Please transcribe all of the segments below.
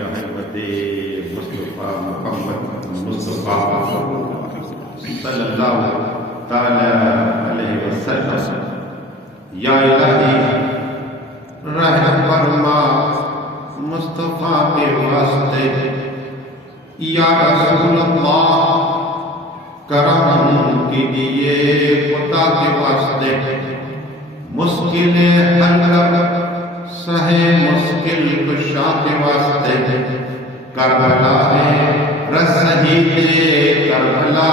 یا حضرت مصطفیٰ محمد مصطفیٰ صلی اللہ تعالی علیہ وسلم۔ یا الہی رحم فرما مصطفیٰ کے واسطے، یا رسول اللہ کرم کیجیے خدا کے واسطے، مشکل حل کر سہے مشکل کشا کے واسطے، کربلا رسید کربلا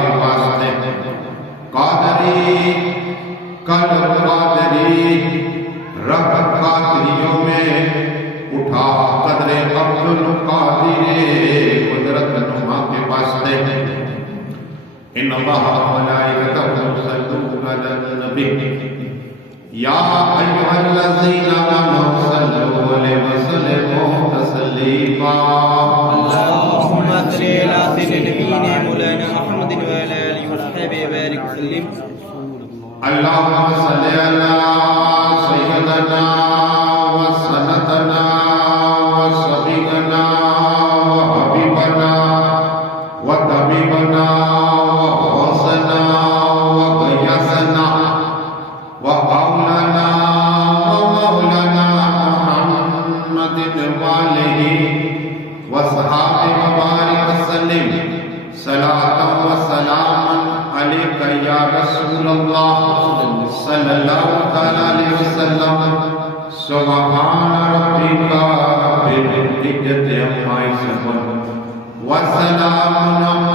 کے واسطے، قادری قلب قادری رب قادریوں میں اٹھا قدر عبد القادر قدرت نما کے واسطے۔ ان اللہ ملائکتہ یصلون علی النبی یا ایھا الذین آمنوا صلوا علیہ وسلموا تسلیما۔ اللهم صل على سيدنا مولانا محمد وعلى آله وصحبه وبارك وسلم۔ اللهم صل على سيدنا وسندنا وشفيعنا وحبيبنا وطبيبنا وغوثنا وغياثنا ومولانا محمد وآله وصحبه وبارك وسلم، صلاة وسلاما عليك يا رسول الله صلی اللہ تعالی علیہ وسلم۔ سبحان ربک رب العزت عما یصفون وسلام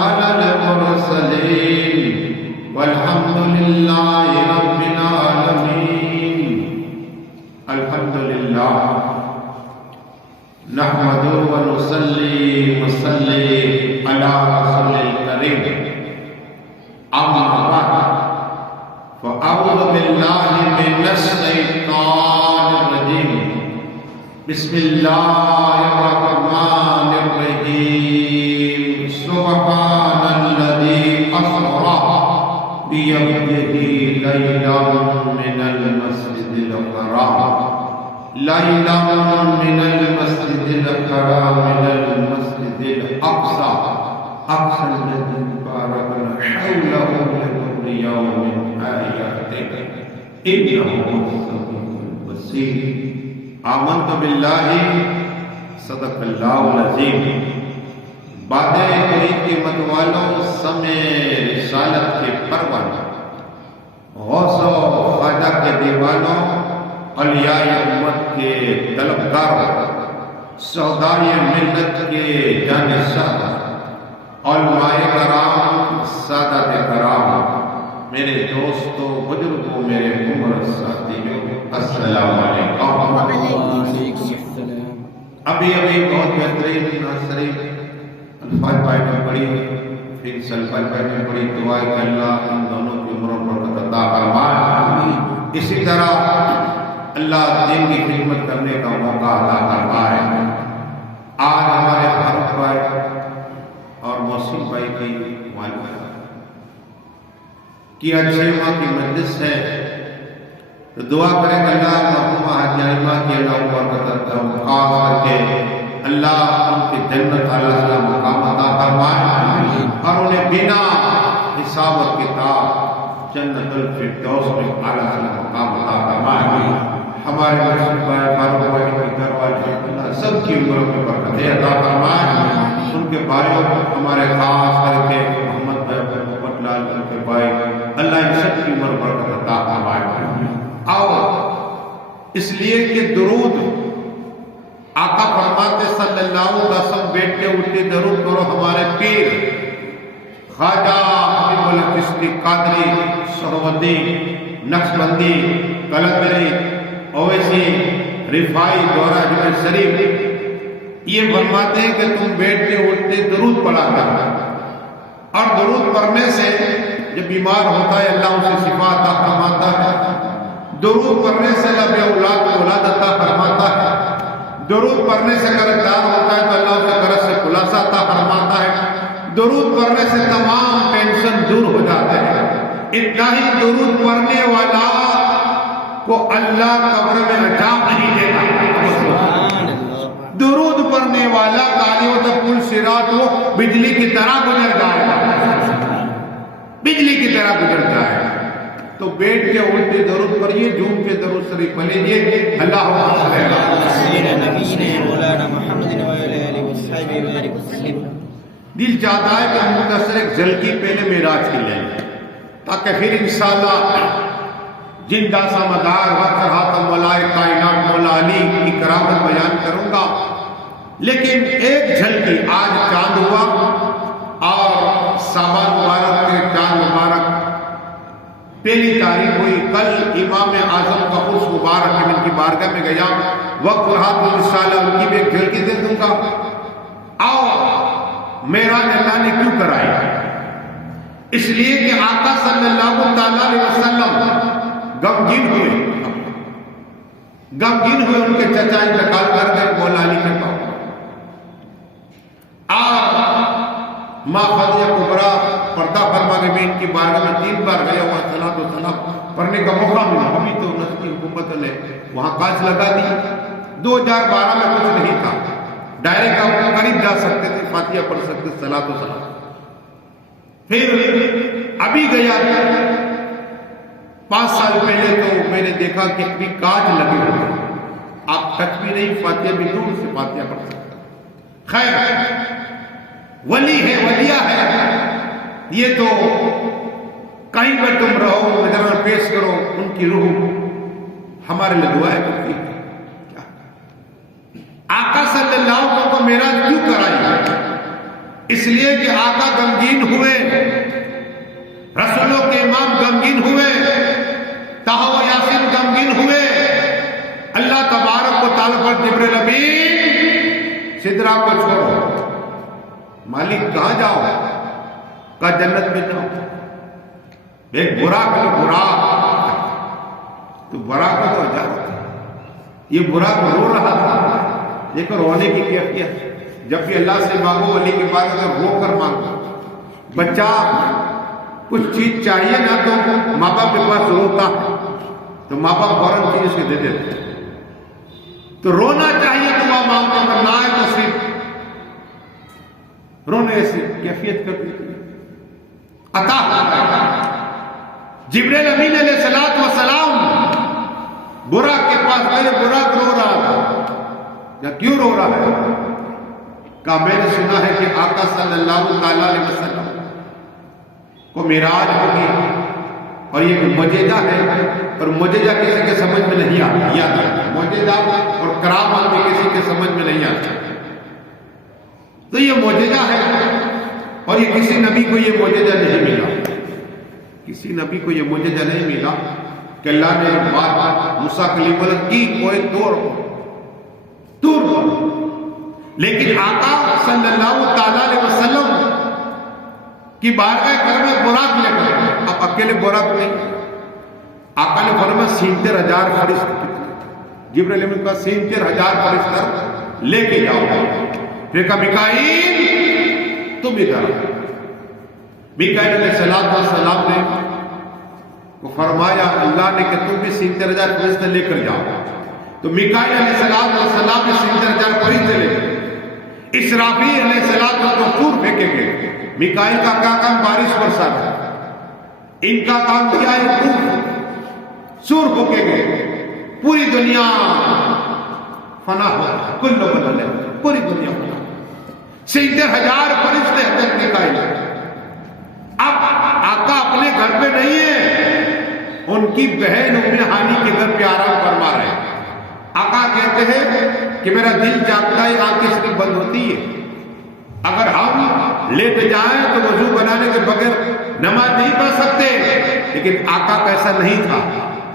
علی المرسلین والحمد للہ رب العالمین۔ الحمدللہ نحمد و نصلی وسلم علی رسول الکریم، اما بعد فأعوذ بالله من الشيطان الرجيم، بسم الله الرحمن الرحيم، سبحان الذي أسرى بعبده ليلا من المسجد الحرام إلى المسجد الأقصى الذي باركنا حوله لنريه من آياته إنه هو السميع البصير۔ آمنت باللہ صدق اللہ العظیم۔ بادِ توحید کے متوالوں، سمے رسالت کے پروانوں، غوث و خواجہ کے دیوانوں، اولیاء امت کے طلبگاروں، سودائے ملت کے جانشاں، علماء کرام، سادات کرام، میرے دوستوں، بزرگوں، میرے عمر ساتھیوں، السلام علیکم۔ ابھی بہت بہترین ناصرین الفاظ میں پڑھی، پھر سلفاظ میں پڑھی، دعا کہ اللہ ان دونوں کی عمروں پر برکت عطا فرمائے، اسی طرح اللہ دین کی خدمت کرنے کا موقع عطا فرمائے۔ آج ہمارے فاروق بھائی اور محسن بھائی کی والدہ کی اچھے ماں کی مجلس ہے، تو دعا کریں کہ اللہ مرحومہ حاجی حلیمہ کی اللہ برکت خاص کر کے اللہ ان کی جنت اعلیٰ سے مقام عطا فرمائے، اور انہیں بنا حساب و کتاب جنت الفردوس میں اعلیٰ سے مقام عطا فرمائے۔ ہمارے محسن بھائی فاروق بھائی کے گھر والے اللہ سب کی عمروں میں برکت عطا فرمائے، ان کے بھائیوں ہمارے خاص کر کے محمد بھائی محمد لال کے بھائی اللہ ان سب کی عمر برکت عطا فرمائے۔ اور اس لیے کہ درود آقا فرماتے صلی اللہ علیہ وسلم، بیٹھتے اٹھتے درود کرو ہمارے پیر خواجہ حبیب اللہ چشتی قادری سہروردی نقشبندی قلندری اویسی رفاعی دورہ اجمیر شریف، یہ فرماتے ہیں کہ تم بیٹھتے اٹھتے درود پڑھا کر، اور درود پڑھنے سے جب بیمار ہوتا ہے اللہ اسے شفا عطا فرماتا ہے، درود پڑھنے سے اللہ بے اولاد عطا فرماتا ہے، درود پڑھنے سے قرضدار ہوتا ہے تو اللہ اسے قرض سے خلاصہ عطا فرماتا ہے، درود پڑھنے سے تمام ٹینشن دور ہو جاتے ہیں۔ اتنا ہی درود پڑھنے والا کو اللہ قبر میں عذاب نہیں دیتا۔ درود پڑھنے والا کالیوں کا پل صراط وہ بجلی کی طرح گزر جائے گا، بجلی کی طرح گزر جائے گا۔ تو بیٹھ کے الٹے درود پڑھیے، جھوم کے درود شریف پڑھیے، اللہم صلی اللہ سیدنا نبینا مولانا محمد وعلی آلہ وصحبہ وبارک وسلم۔ دل چاہتا ہے کہ مختصر ایک جھلکی پہلے معراج کی لیں تاکہ پھر انشاءاللہ جن داسا مدار وقت حاتم مولائے کائنات مولا علی کی کرامت بیان کروں گا، لیکن ایک جھلکی آج چاند ہوا اور صابان مبارک کے چاند مبارک پہلی تاریخ ہوئی، کل امام اعظم کا عرس مبارک ہے، ان کی بارگاہ میں گیا، وقت رہا تو انشاءاللہ ان کی بھی ایک جھلکی دے دوں گا۔ اور معراج اللہ نے کیوں کرائی؟ اس لیے کہ آقا صلی اللہ علیہ وسلم غمگین ہوئے ان کے چچا انتقال کر گئے مولا علی کے پاس، اور ماں خدیجہ کبریٰ پردہ فرما کے میں ان کی بارگاہ میں 3 بار گیا ہوا، صلاۃ و سلام پڑھنے کا موقع ملا۔ ابھی تو نس کی حکومت نے وہاں کاج لگا دی، 2012 میں کچھ نہیں تھا، ڈائریکٹ آپ قریب جا سکتے تھے، فاتحہ پڑھ سکتے، صلاۃ و سلام۔ پھر ابھی گیا 5 سال پہلے تو میں نے دیکھا کہ ابھی کاج لگے ہوئے، آپ ٹچ بھی نہیں، فاتحہ بھی دور سے فاتحہ پڑھ سکتے۔ خیر، ولی ہے، ولیہ ہے، یہ تو کہیں پر تم رہو، نظر میں پیش کرو، ان کی روح ہمارے لیے دعائیں کرتی ہے۔ آقا صلی اللہ علیہ وسلم کو معراج کیوں کرائی؟ اس لیے کہ آقا غمگین ہوئے، رسولوں کے امام غمگین ہوئے، طٰہٰ و یاسین غمگین ہوئے، اللہ تبارک و تعالیٰ پر جبریل امین سدرہ کو چھوڑو، مالک کہاں جاؤ؟ کہا جنت میں جاؤ۔ ایک براق تو براق تو جاؤ، یہ براق رو رہا تھا، دیکھو رونے کی کیفیت، جب بھی اللہ سے مانگو علی کے بعد اگر رو کر مانگو، بچہ کچھ چیز چاہیے نا تو ماں باپ کے پاس روتا ہے، تو ماں باپ فوراً چیز اس کے دے دیتے، تو رونا چاہیے تو ماں مانگتا، نہ ہے تو صرف رونے سے کیفیت کر دیتی عطا۔ جبریل امین علیہ السلام براق کے پاس گئے، براق رو رہا تھا، یا کیوں رو رہا ہے؟ کہا میں نے سنا ہے کہ آقا صلی اللہ علیہ وسلم کو معراج ہوگی، اور یہ معجزہ ہے، اور معجزہ کسی کے سمجھ میں نہیں آتا، یاد رکھیں، معجزہ اور کرامت بھی کسی کے سمجھ میں نہیں آتا، تو یہ معجزہ ہے، اور یہ کسی نبی کو یہ معجزہ نہیں ملا، کسی نبی کو یہ معجزہ نہیں ملا کہ اللہ نے بات موسیٰ کلیم اللہ کی کوئی دور، لیکن آقا صلی اللہ علیہ وسلم کی بارگاہ کرم میں براق لے کر، اب اکیلے براق نہیں، آقا نے فرمایا 70,000 فرشتے، جبریل امین کا 70,000 فرشتے لے کے جاؤ۔ پھر کہا میکائیل تم ادھر، میکائیل علیہ السلام نے وہ فرمایا اللہ نے کہ تم بھی 70,000 فرشتے لے کر جاؤ، تو میکائیل علیہ السلام نے 70,000 فرشتے لے کر، اسرافیل علیہ السلام کو سور پھینکے گئے، میکائیل کا کیا کام؟ بارش برسانا، ان کا کام کیا ہے؟ سور پھونکے گئے، پوری دنیا فنا ہو، کل بدل ہے، پوری دنیا فنا، 70,000 فرشتے حضرت میکائیل۔ اب آقا اپنے گھر پہ نہیں ہے، ان کی بہن ام ہانی کے گھر پہ آرام فرما رہے ہیں۔ آقا کہتے ہیں کہ میرا دل جاگتا ہے، آنکھیں صرف بند ہوتی ہے، اگر ہم لیٹ جائیں تو وضو بنانے کے بغیر نماز نہیں پڑھ سکتے، لیکن آقا کا ایسا نہیں تھا،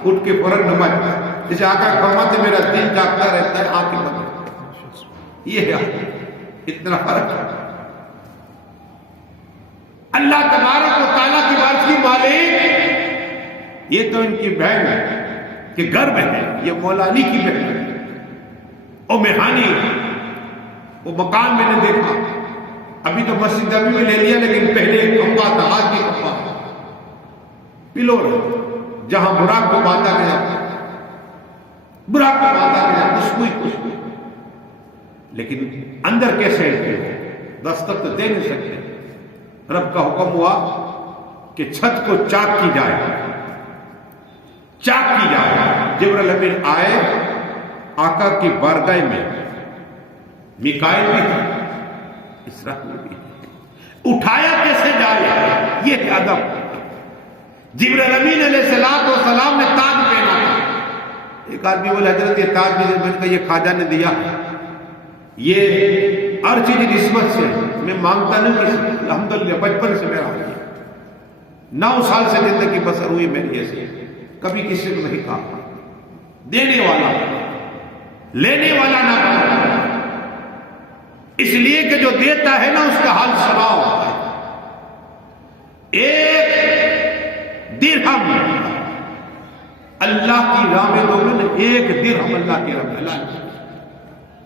اٹھ کے فوراً نماز، جسے آقا فرماتے میرا دل جاگتا رہتا ہے، آنکھیں بند، یہ ہے اتنا فرق ہے۔ اللہ تبارک و تعالیٰ کی بات کی مالک، یہ تو ان کی بہن ہے کہ گھر میں ہے، یہ مولا علی کی بہن ہے، او مہانی، وہ مکان میں نے دیکھا، ابھی تو مسجد نبوی میں لے لیا، لیکن پہلے ایک کپا تھا، آج بھی کپا پلور، جہاں براق کو باندھا گیا، براق کو باندھا گیا، خوشبو، لیکن اندر کیسے انٹری ہو؟ دستک تو دے نہیں سکتے۔ رب کا حکم ہوا کہ چھت کو چاک کی جائے، چاک کی جائے۔ جبرائیل امین آئے، آقا کی بارگاہ میں میکائیل بھی تھا، اسرافیل بھی تھا۔ اٹھایا کیسے جائے؟ یہ ہے ادب۔ جبرائیل امین علیہ السلام نے تاج پہنا تھا۔ ایک آدمی بولے حضرت یہ تاج میں نے کہا یہ خواجہ نے دیا، یہ ہر چیز نسبت سے، میں مانگتا نہیں کسی، الحمدللہ بچپن سے میرا ہے، 9 سال سے زندگی بسر ہوئی میری ایسی، کبھی کسی کو نہیں کہا۔ دینے والا لینے والا نہ بنا، اس لیے کہ جو دیتا ہے نا اس کا حال سنا ہوتا ہے۔ ایک درہم اللہ کی راہ میں دو نے، ایک درہم اللہ کی راہ میں،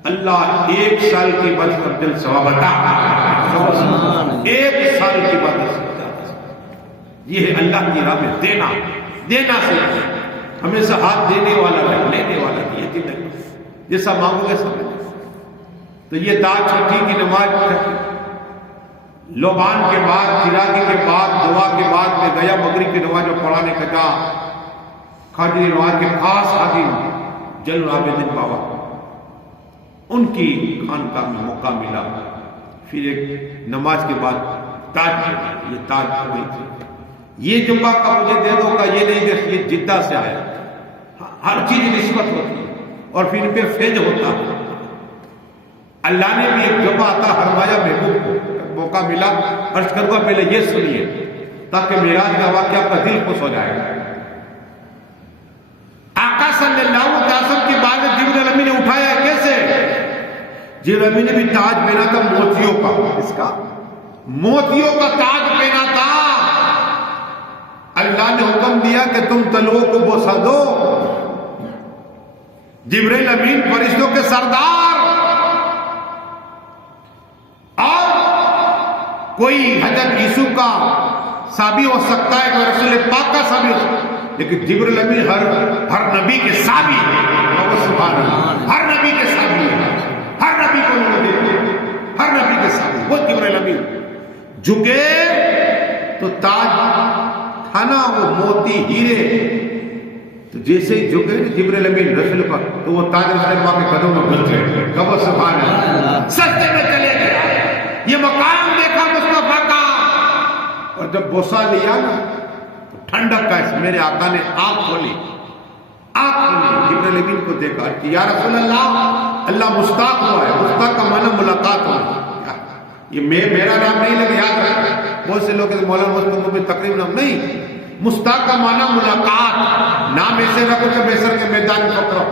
اللہ 1 سال کی بات افضل ثواب عطا، 1 سال کی بات، یہ ہے اللہ کی راہ میں دینا۔ دینا سے ہمیشہ ہاتھ دینے والا ہے، لینے والا نہیں ہے، نہیں جیسا مانگو گے سب۔ تو یہ تاج چھٹی کی نماز لوبان کے بعد، چراغی کے بعد، دعا کے بعد میں گیا مغرب کی نماز پڑھانے کا جا خواجہ نواز کے خاص حاکم جل العابدین بابا، ان کی خانقاہ میں موقع ملا، پھر ایک نماز کے بعد تاج، یہ تاج ہوئی تھی، یہ جمعہ کا مجھے دے دو کا یہ نہیں کہ یہ جدہ سے آیا، ہر چیز نسبت ہوتی ہے اور پھر پہ فیض ہوتا ہے۔ اللہ نے بھی ایک جمعہ عطا فرمایا محبوب کو، موقع ملا عرض کروں گا، پہلے یہ سنیے تاکہ معراج کا واقعہ آپ کا دل خوش ہو جائے گا۔ آقا صلی اللہ علیہ وسلم کی بات جبرائیل امین نے اٹھایا کیسے؟ جبرائیل امین نے بھی تاج پہنا تھا موتیوں کا، اس کا موتیوں کا تاج پہنا تھا۔ اللہ نے حکم دیا کہ تم تلووں کو بوسہ دو۔ جبرائیل امین فرشتوں کے سردار، اور کوئی حضرت یسوع کا سابی ہو سکتا ہے، کوئی رسول پاک کا سابی ہو سکتا ہے، لیکن جبرائیل امین ہر نبی کے سابی ہے۔ سبحان اللہ، ہر نبی کے سابی ہے، ہر نبی کو انہوں نے دیتے، ہر نبی کے سابی۔ وہ جبرائیل امین جھکے تو تاج تھا نا وہ موتی ہیرے، تو جیسے ہی جھکے جبرائیل امین رسول پر، تو وہ تاج رسول پاک کے قدم میں گھس گئے۔ کہو سبحان اللہ، سجدے میں چلے گیا۔ یہ مقام دیکھا مصطفیٰ کا، اور جب بوسہ لیا نا تو ٹھنڈک کا اس میرے آقا نے آنکھ کھولی، آنکھ کھولی، جبرائیل امین کو دیکھا کہ یا رسول اللہ، اللہ مشتاق ہوا ہے۔ مشتاق کا معنی ملاقات ہوا، یہ میرا نام نہیں لگے، یاد رکھیں۔ بہت سے لوگ مولانا مستقبل میں تقریب نام نہیں، مشتاق کا معنی ملاقات۔ نام ایسے رکھو کہ بیسر کے میدان میں پکڑو،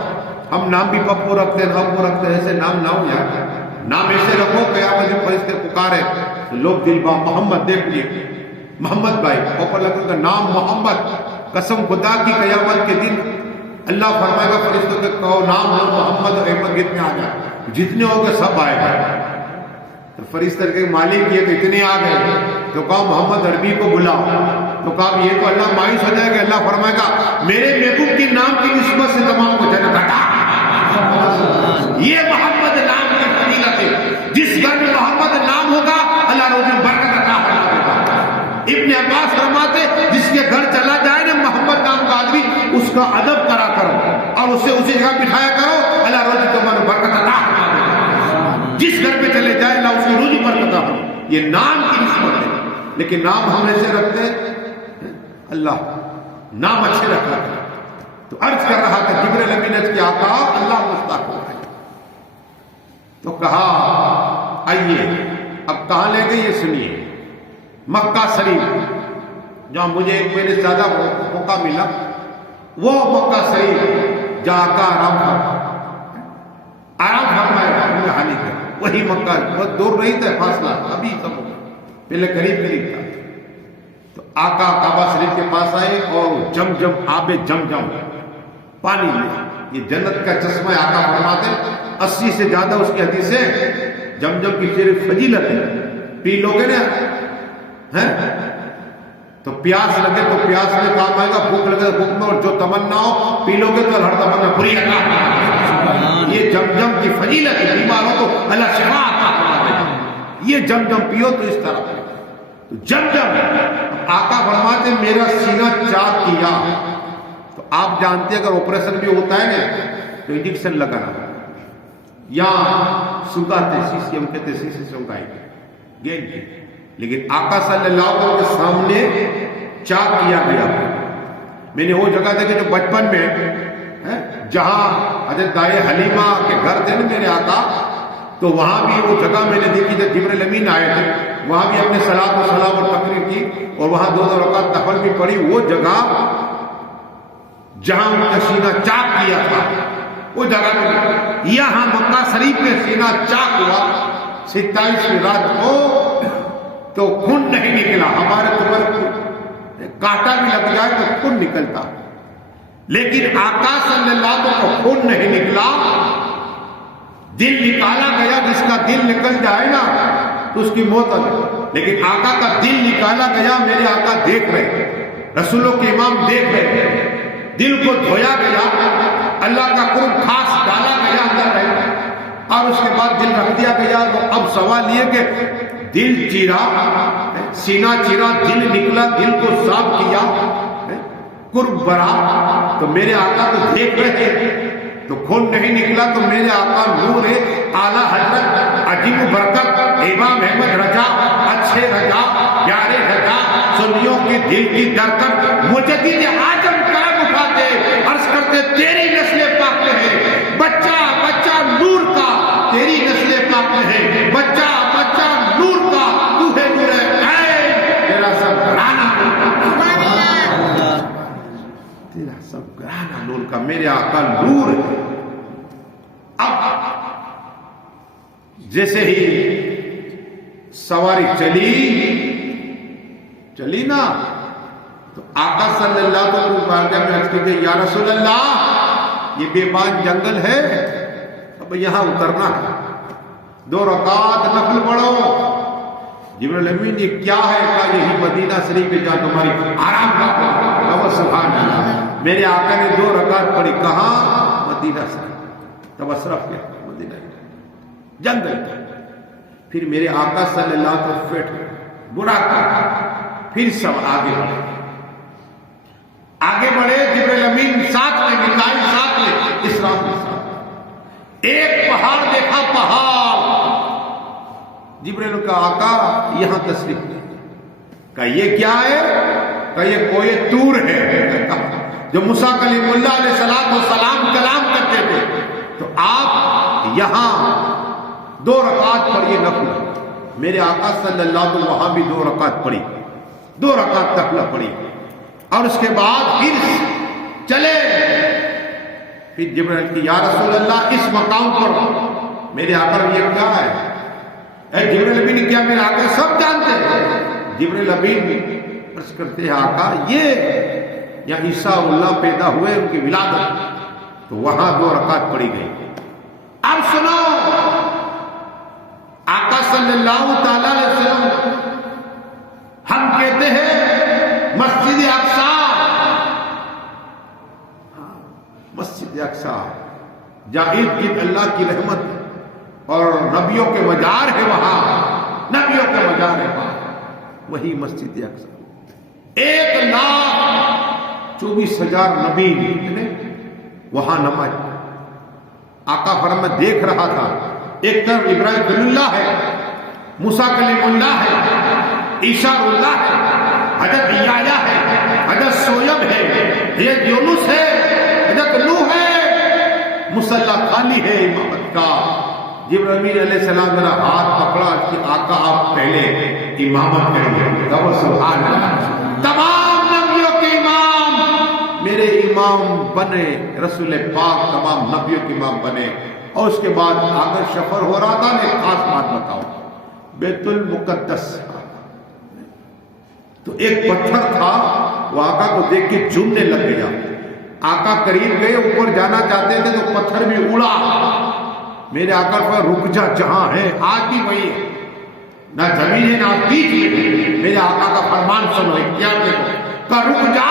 ہم نام بھی پپو رکھتے ہیں، ہم رکھتے ہیں، ایسے نام نہ ہو یار، نام ایسے رکھو قیامت میں فرشتے پکارے لوگ دلبا محمد دیکھ لیے، محمد بھائی اوپر لگے گا نام محمد، قسم خدا کی قیامت کے دن اللہ فرمائے گا فرشتوں کے کہو نام ہو محمد احمد، کتنے آ جائے، جتنے ہو گئے سب آئے گا۔ تو فرشتے کے مالک یہ تو اتنے آ گئے، تو کہا محمد عربی کو بلاؤ، تو کہا یہ تو اللہ مایوس ہو جائے گا، اللہ فرمائے گا میرے محبوب کے نام کی نسبت سے تمام کو جنت عطا۔ یہ محمد نام کی فضیلت ہے، جس گھر میں محمد نام ہوگا اللہ روزی برکت عطا فرمائے گا۔ ابن عباس فرماتے جس کے گھر چلا جائے نا محمد نام کا آدمی، اس کا ادب کرا کرو اور اسے اسی جگہ بٹھایا کرو، اللہ روزی تمہیں برکت عطا فرمائے گا۔ جس گھر پہ چلے جائے اللہ اس کی روزی برکت عطا فرمائے۔ یہ نام کی نسبت ہے، لیکن نام ہم ایسے رکھتے ہیں، اللہ نام اچھے رکھا ہے۔ تو عرض کر رہا تھا جبرائیل امین کی آقا اللہ مشتاق ہو ہے، تو کہا آئیے اب کہاں لے گئے یہ سنیے، مکہ شریف جہاں مجھے ایک مہینے سے زیادہ موقع ملا، وہ مکہ شریف جہاں کا آرام فرمایا حالی کا، وہی مکہ بہت دور نہیں تھا فاصلہ، ابھی سب پہلے قریب قریب تھا۔ تو آقا کعبہ شریف کے پاس آئے اور جم آب جم پانی لیا، یہ جنت کا چشمہ آقا فرماتے 80 سے زیادہ اس کی حدیثیں جم کی صرف فضیلت ہے، پی لوگے نا تو پیاس لگے تو پیاس میں کام آئے گا، بھوک لگے تو بھوک میں، اور جو تمنا ہو پی لوگے تو ہر تمنا پوری عطا۔ یہ زمزم کی فضیلت ہے، بیماروں کو اللہ شفا عطا فرماتا ہے، یہ زمزم پیو تو اس طرح پیو۔ تو زمزم آقا فرماتے میرا سینہ چاک کیا، تو آپ جانتے ہیں اگر آپریشن بھی ہوتا ہے نا تو انجیکشن لگانا یا سنگاتے سی ہم کہتے سی سنگائی گیند کی، لیکن آقا صلی اللہ علیہ وسلم کے سامنے چاک کیا گیا۔ میں نے وہ جگہ دیکھی جو بچپن میں جہاں حضرت دائیں حلیمہ کے گھر تھے نا میرے آقا، تو وہاں بھی وہ جگہ میں نے دیکھی جب جبرائیل امین آئے تھے، وہاں بھی اپنے صلاۃ و سلام اور تقریر کی اور وہاں 2 رکعت نفل بھی پڑھی۔ وہ جگہ جہاں ان کا سینہ چاک کیا تھا وہ جگہ میں، یہاں مکہ شریف میں سینہ چاک ہوا 27ویں رات کو تو خون نہیں نکلا۔ ہمارے تو کانٹا بھی لگ جائے تو خون نکلتا، لیکن آقا صلی اللہ علیہ وسلم کو خون نہیں نکلا، دل نکالا گیا۔ جس کا دل نکل جائے نا تو اس کی موت ہے، لیکن آقا کا دل نکالا گیا۔ میرے آقا دیکھ رہے، رسولوں کے امام دیکھ رہے، دل کو دھویا گیا، اللہ کا قرب خاص ڈالا گیا اندر رہے، اور اس کے بعد دل رکھ دیا گیا۔ تو اب سوال یہ کہ دل چیرا، سینہ چیرا، دل نکلا، دل کو صاف کیا، قرب بڑھا، تو میرے آقا تو دیکھ رہے تھے تو خون نہیں نکلا۔ تو میرے آقا نور اعلیٰ حضرت عجیب برکت امام احمد رضا، اچھے رضا، پیارے رضا، سنیوں کی دل کی درکت مجدد اعظم کرم اٹھاتے عرض کرتے تیری نسل پاک میں ہے بچہ بچہ نور کا، تیری نسل پاک میں ہے بچہ بچہ نور کا، تو ہے نور عین، تیرا سب گھرانہ تیرا سب گھرانہ نور کا، میرے آقا نور ہے۔ اب جیسے ہی سواری چلی نا تو آقا صلی اللہ علیہ وسلم بارگاہ میں عرض کیجئے یا رسول اللہ یہ بیابان جنگل ہے، اب یہاں اترنا ہے، 2 رکعت نفل پڑھو۔ جبرائیل امین یہ کیا ہے؟ کہا یہی مدینہ شریف ہے جہاں تمہاری آرام کا سبحان اللہ۔ میرے آقا نے 2 رکعت پڑھی، کہاں؟ مدینہ شریف، تب اشرف کیا مدینہ جنگل۔ پھر میرے آقا صلی اللہ علیہ وسلم بیٹھے، برا کر پھر سب آگے بڑھے، جبرائیل امین ساتھ میں، میکائیل ساتھ میں، اسرافیل ساتھ۔ ایک پہاڑ دیکھا، پہاڑ، جبرائیل کا آقا یہاں تشریف لے، کہا یہ کیا ہے؟ کہا یہ کوہ طور ہے، جو موسیٰ کلیم اللہ علیہ السلام کلام کرتے تھے، تو آپ یہاں 2 رکعت پڑھیے نفل۔ میرے آقا صلی اللہ علیہ وسلم وہاں بھی 2 رکعت پڑھی، 2 رکعت نفل پڑھی، اور اس کے بعد پھر چلے۔ پھر جبرائیل کی یا رسول اللہ اس مقام پر میرے آقا یہ کیا ہے؟ اے جبرائیل امین کیا میرے آقا سب جانتے ہیں؟ جبرائیل امین عرض کرتے ہیں آقا یہ یا عیسیٰ اللہ پیدا ہوئے ان کی ولادت، تو وہاں 2 رکعت پڑھی گئی۔ اب سنو، آقا صلی اللہ تعالی علیہ وسلم ہم کہتے ہیں مسجد اقصی، مسجد اقصی جہاں عید اللہ کی رحمت اور نبیوں کے مزار ہے، وہاں نبیوں کے مزار ہے، وہی مسجد اقصی۔ 1,24,000 نبی نے وہاں نماز۔ آقا فرمایا دیکھ رہا تھا، ایک طرف ابراہیم خلیل اللہ ہے، موسیٰ کلیم اللہ ہے، عیسیٰ اللہ ہے، حضرت یحییٰ ہے، حضرت شعیب ہے، حضرت یونس ہے، حضرت نوح ہے، مصلی خالی ہے امامت کا۔ جبرائیل علیہ السلام میرا ہاتھ پکڑا کہ آقا آپ پہلے امامت کریے، سبحان اللہ، تمام نبیوں کے امام میرے امام بنے، رسول پاک تمام نبیوں کے امام بنے۔ اور اس کے بعد اگر سفر ہو رہا تھا، میں خاص بات بتاؤں، بیت المقدس تو ایک پتھر تھا، وہ آقا کو دیکھ کے جھومنے لگ گیا۔ آقا قریب گئے، اوپر جانا چاہتے تھے تو پتھر بھی اڑا۔ میرے آقا پر رک جا، جہاں ہے آج بھی وہی ہے، نہ زمین ہے نہ بیچ میں۔ میرے آقا کا فرمان سنو، کیا کہ رک جا،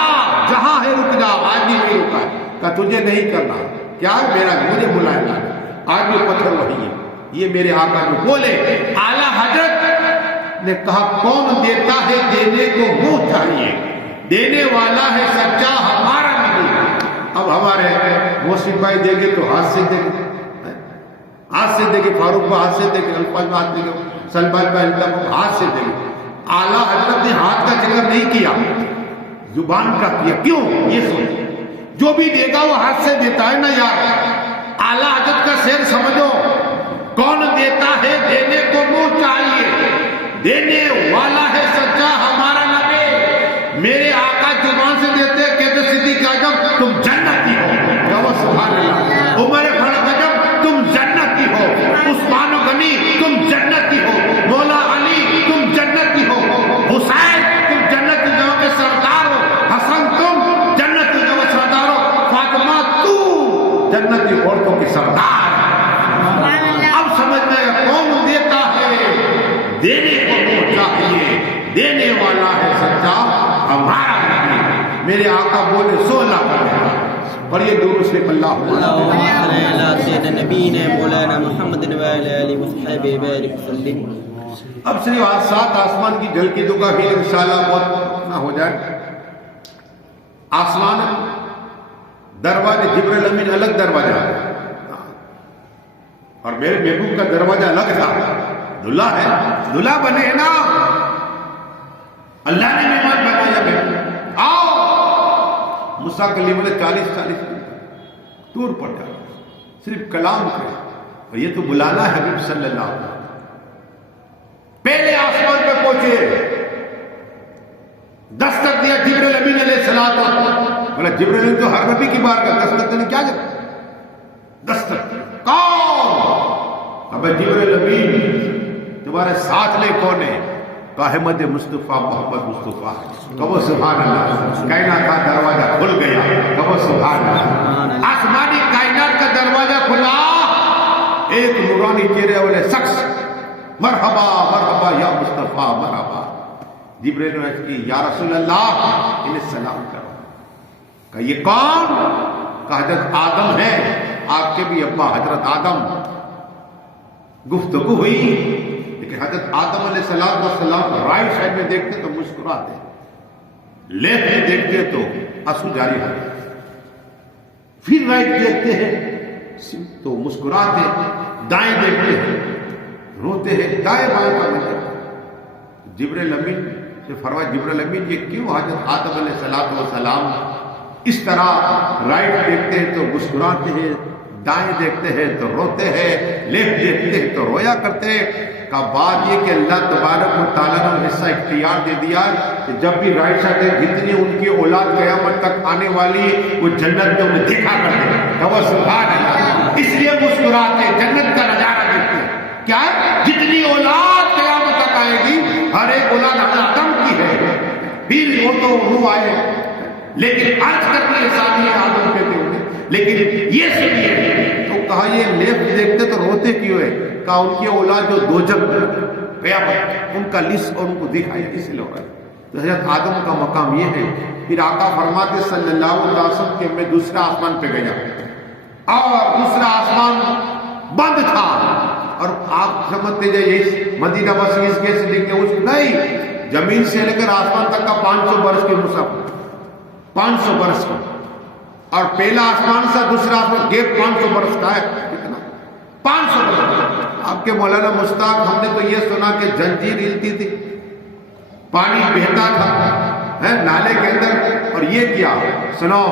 جہاں ہے رک جا، آج بھی وہی رکا ہے، کہ تجھے نہیں کرنا، کیا میرا مجھے بلایا آج بھی پتھر وہی ہے. یہ میرے آقا جو بولے. اعلیٰ حضرت نے کہا کون دیتا ہے دینے کو منہ چاہیے, دینے والا ہے سچا ہمارا نبی. اب ہمارے محسن بھائی دے گے تو ہاتھ سے دے گے, ہاتھ سے دے گے, فاروق کو ہاتھ سے دے گے, الفاظ ہاتھ دے گے, سلمان بھائی ہاتھ سے دے گے. اعلیٰ حضرت نے ہاتھ کا ذکر نہیں کیا, زبان کا کیا. کیوں؟ یہ سوچ, جو بھی دے گا وہ ہاتھ سے دیتا ہے نا یار. اعلیٰ حضرت کا شعر سمجھو, کون دیتا ہے دینے کو منہ چاہیے, دینے والا ہے سچا ہمارا نبی. میرے آقا زبان سے دیتے کہتے صدیق اعظم تم جنتی ہو, کہو سبحان اللہ. عمر فاروق اعظم تم جنتی ہو, عثمان غنی تم جنتی ہو, مولا علی تم جنتی ہو, حسین تم جنتی جو کے سردار ہو, حسن تم جنتی جو کے سردار ہو, فاطمہ تو جنتی عورتوں کے سردار. اب سمجھ میں کون دیتا ہے دینے کو منہ چاہیے, دینے والا ہے سچا ہمارا نبی. میرے آقا بولے 16 کرنے اور یہ دونوں سے اللہ مولانا محمد وسلم. اب صرف آج 7 آسمان کی جھلکی دوں گا, پھر انشاءاللہ بہت نہ ہو جائے. آسمان دروازے جبرائیل امین الگ دروازہ اور میرے محبوب کا دروازہ الگ تھا. دلہا ہے, دلہا بنے نا, اللہ نے مہمان بنایا. میں آؤ موسیٰ کلیم اللہ 40 دور پڑ جاتا, صرف کلام کرے, اور یہ تو بلانا ہے حبیب صلی اللہ علیہ وسلم. پہلے آسمان پہ پہنچے, دستک دیا جبرائیل امین علیہ السلام. بولا جبرائیل امین تو ہر نبی کی بار کا دستک دینے کیا جب دستک کون؟ اب جبرائیل امین تمہارے ساتھ لے کون ہے؟ احمد مصطفیٰ محمد مصطفیٰ. کہو سبحان اللہ. کائنات کا دروازہ کھل گیا, کہو سبحان اللہ. آسمانی کائنات کا دروازہ کھلا, ایک نورانی چہرے والے شخص مرحبا مرحبا یا مصطفیٰ مرحبا. جبرائیل نے کی یا رسول اللہ انہیں سلام کرو. کہ یہ کون؟ کہ حضرت آدم ہے, آپ کے بھی ابا حضرت آدم. گفتگو ہوئی, لیکن حضرت آدم علیہ السلام رائٹ سائڈ میں دیکھتے تو مسکراتے, لیفٹ میں دیکھتے تو آنسو جاری ہوتے, پھر رائٹ دیکھتے ہیں تو مسکراتے, دائیں دیکھتے ہیں روتے ہیں, دائیں بائیں کا ملتے. جبرائیل امین سے فرمایا جبرائیل امین یہ کیوں حضرت آدم علیہ السلام اس طرح رائٹ دیکھتے ہیں تو مسکراتے ہیں, دائیں دیکھتے ہیں تو روتے ہیں, لیفٹ دیکھتے ہیں تو رویا کرتے ہیں. کا بات یہ کہ اللہ تبارک و تعالیٰ نے حصہ اختیار دے دیا کہ جب بھی رائٹ سائڈ ہے جتنی ان کی اولاد قیامت تک آنے والی وہ جنت میں انہیں دیکھا کرتے ہیں. وہ سبحان اللہ. اس لیے مسکراتے, جنت کا نظارہ دیکھتے ہیں. کیا ہے؟ جتنی اولاد قیامت تک آئے گی ہر ایک اولاد حضرت آدم کی ہے, پھر وہ تو روح آئے, لیکن عرض کرنے سامنے آدم کہتے ہوئے. لیکن یہ سنیے تو کہا یہ لیفٹ دیکھتے تو روتے کیوں ہے؟ کہا ان کی اولاد جو دوجک قیامت ان کا لسٹ اور ان کو دکھایا اس لیے ہو رہا ہے. تو حضرت آدم کا مقام یہ ہے. پھر آقا فرماتے صلی اللہ علیہ وسلم کہ میں دوسرا آسمان پہ گیا اور دوسرا آسمان بند تھا, اور آپ سمجھتے جائیے مدینہ بس اس کے سے دیکھتے اس نہیں, زمین سے لے کر آسمان تک کا 500 برس کے مسافر, 500 برس کا, اور پہلا آسمان سے دوسرا آسمان گیپ 500 برس کا ہے. کتنا؟ 500 برس. آپ کے مولانا مشتاق ہم نے تو یہ سنا کہ زنجیر ہلتی تھی, پانی بہتا تھا نالے کے اندر, اور یہ کیا سنو,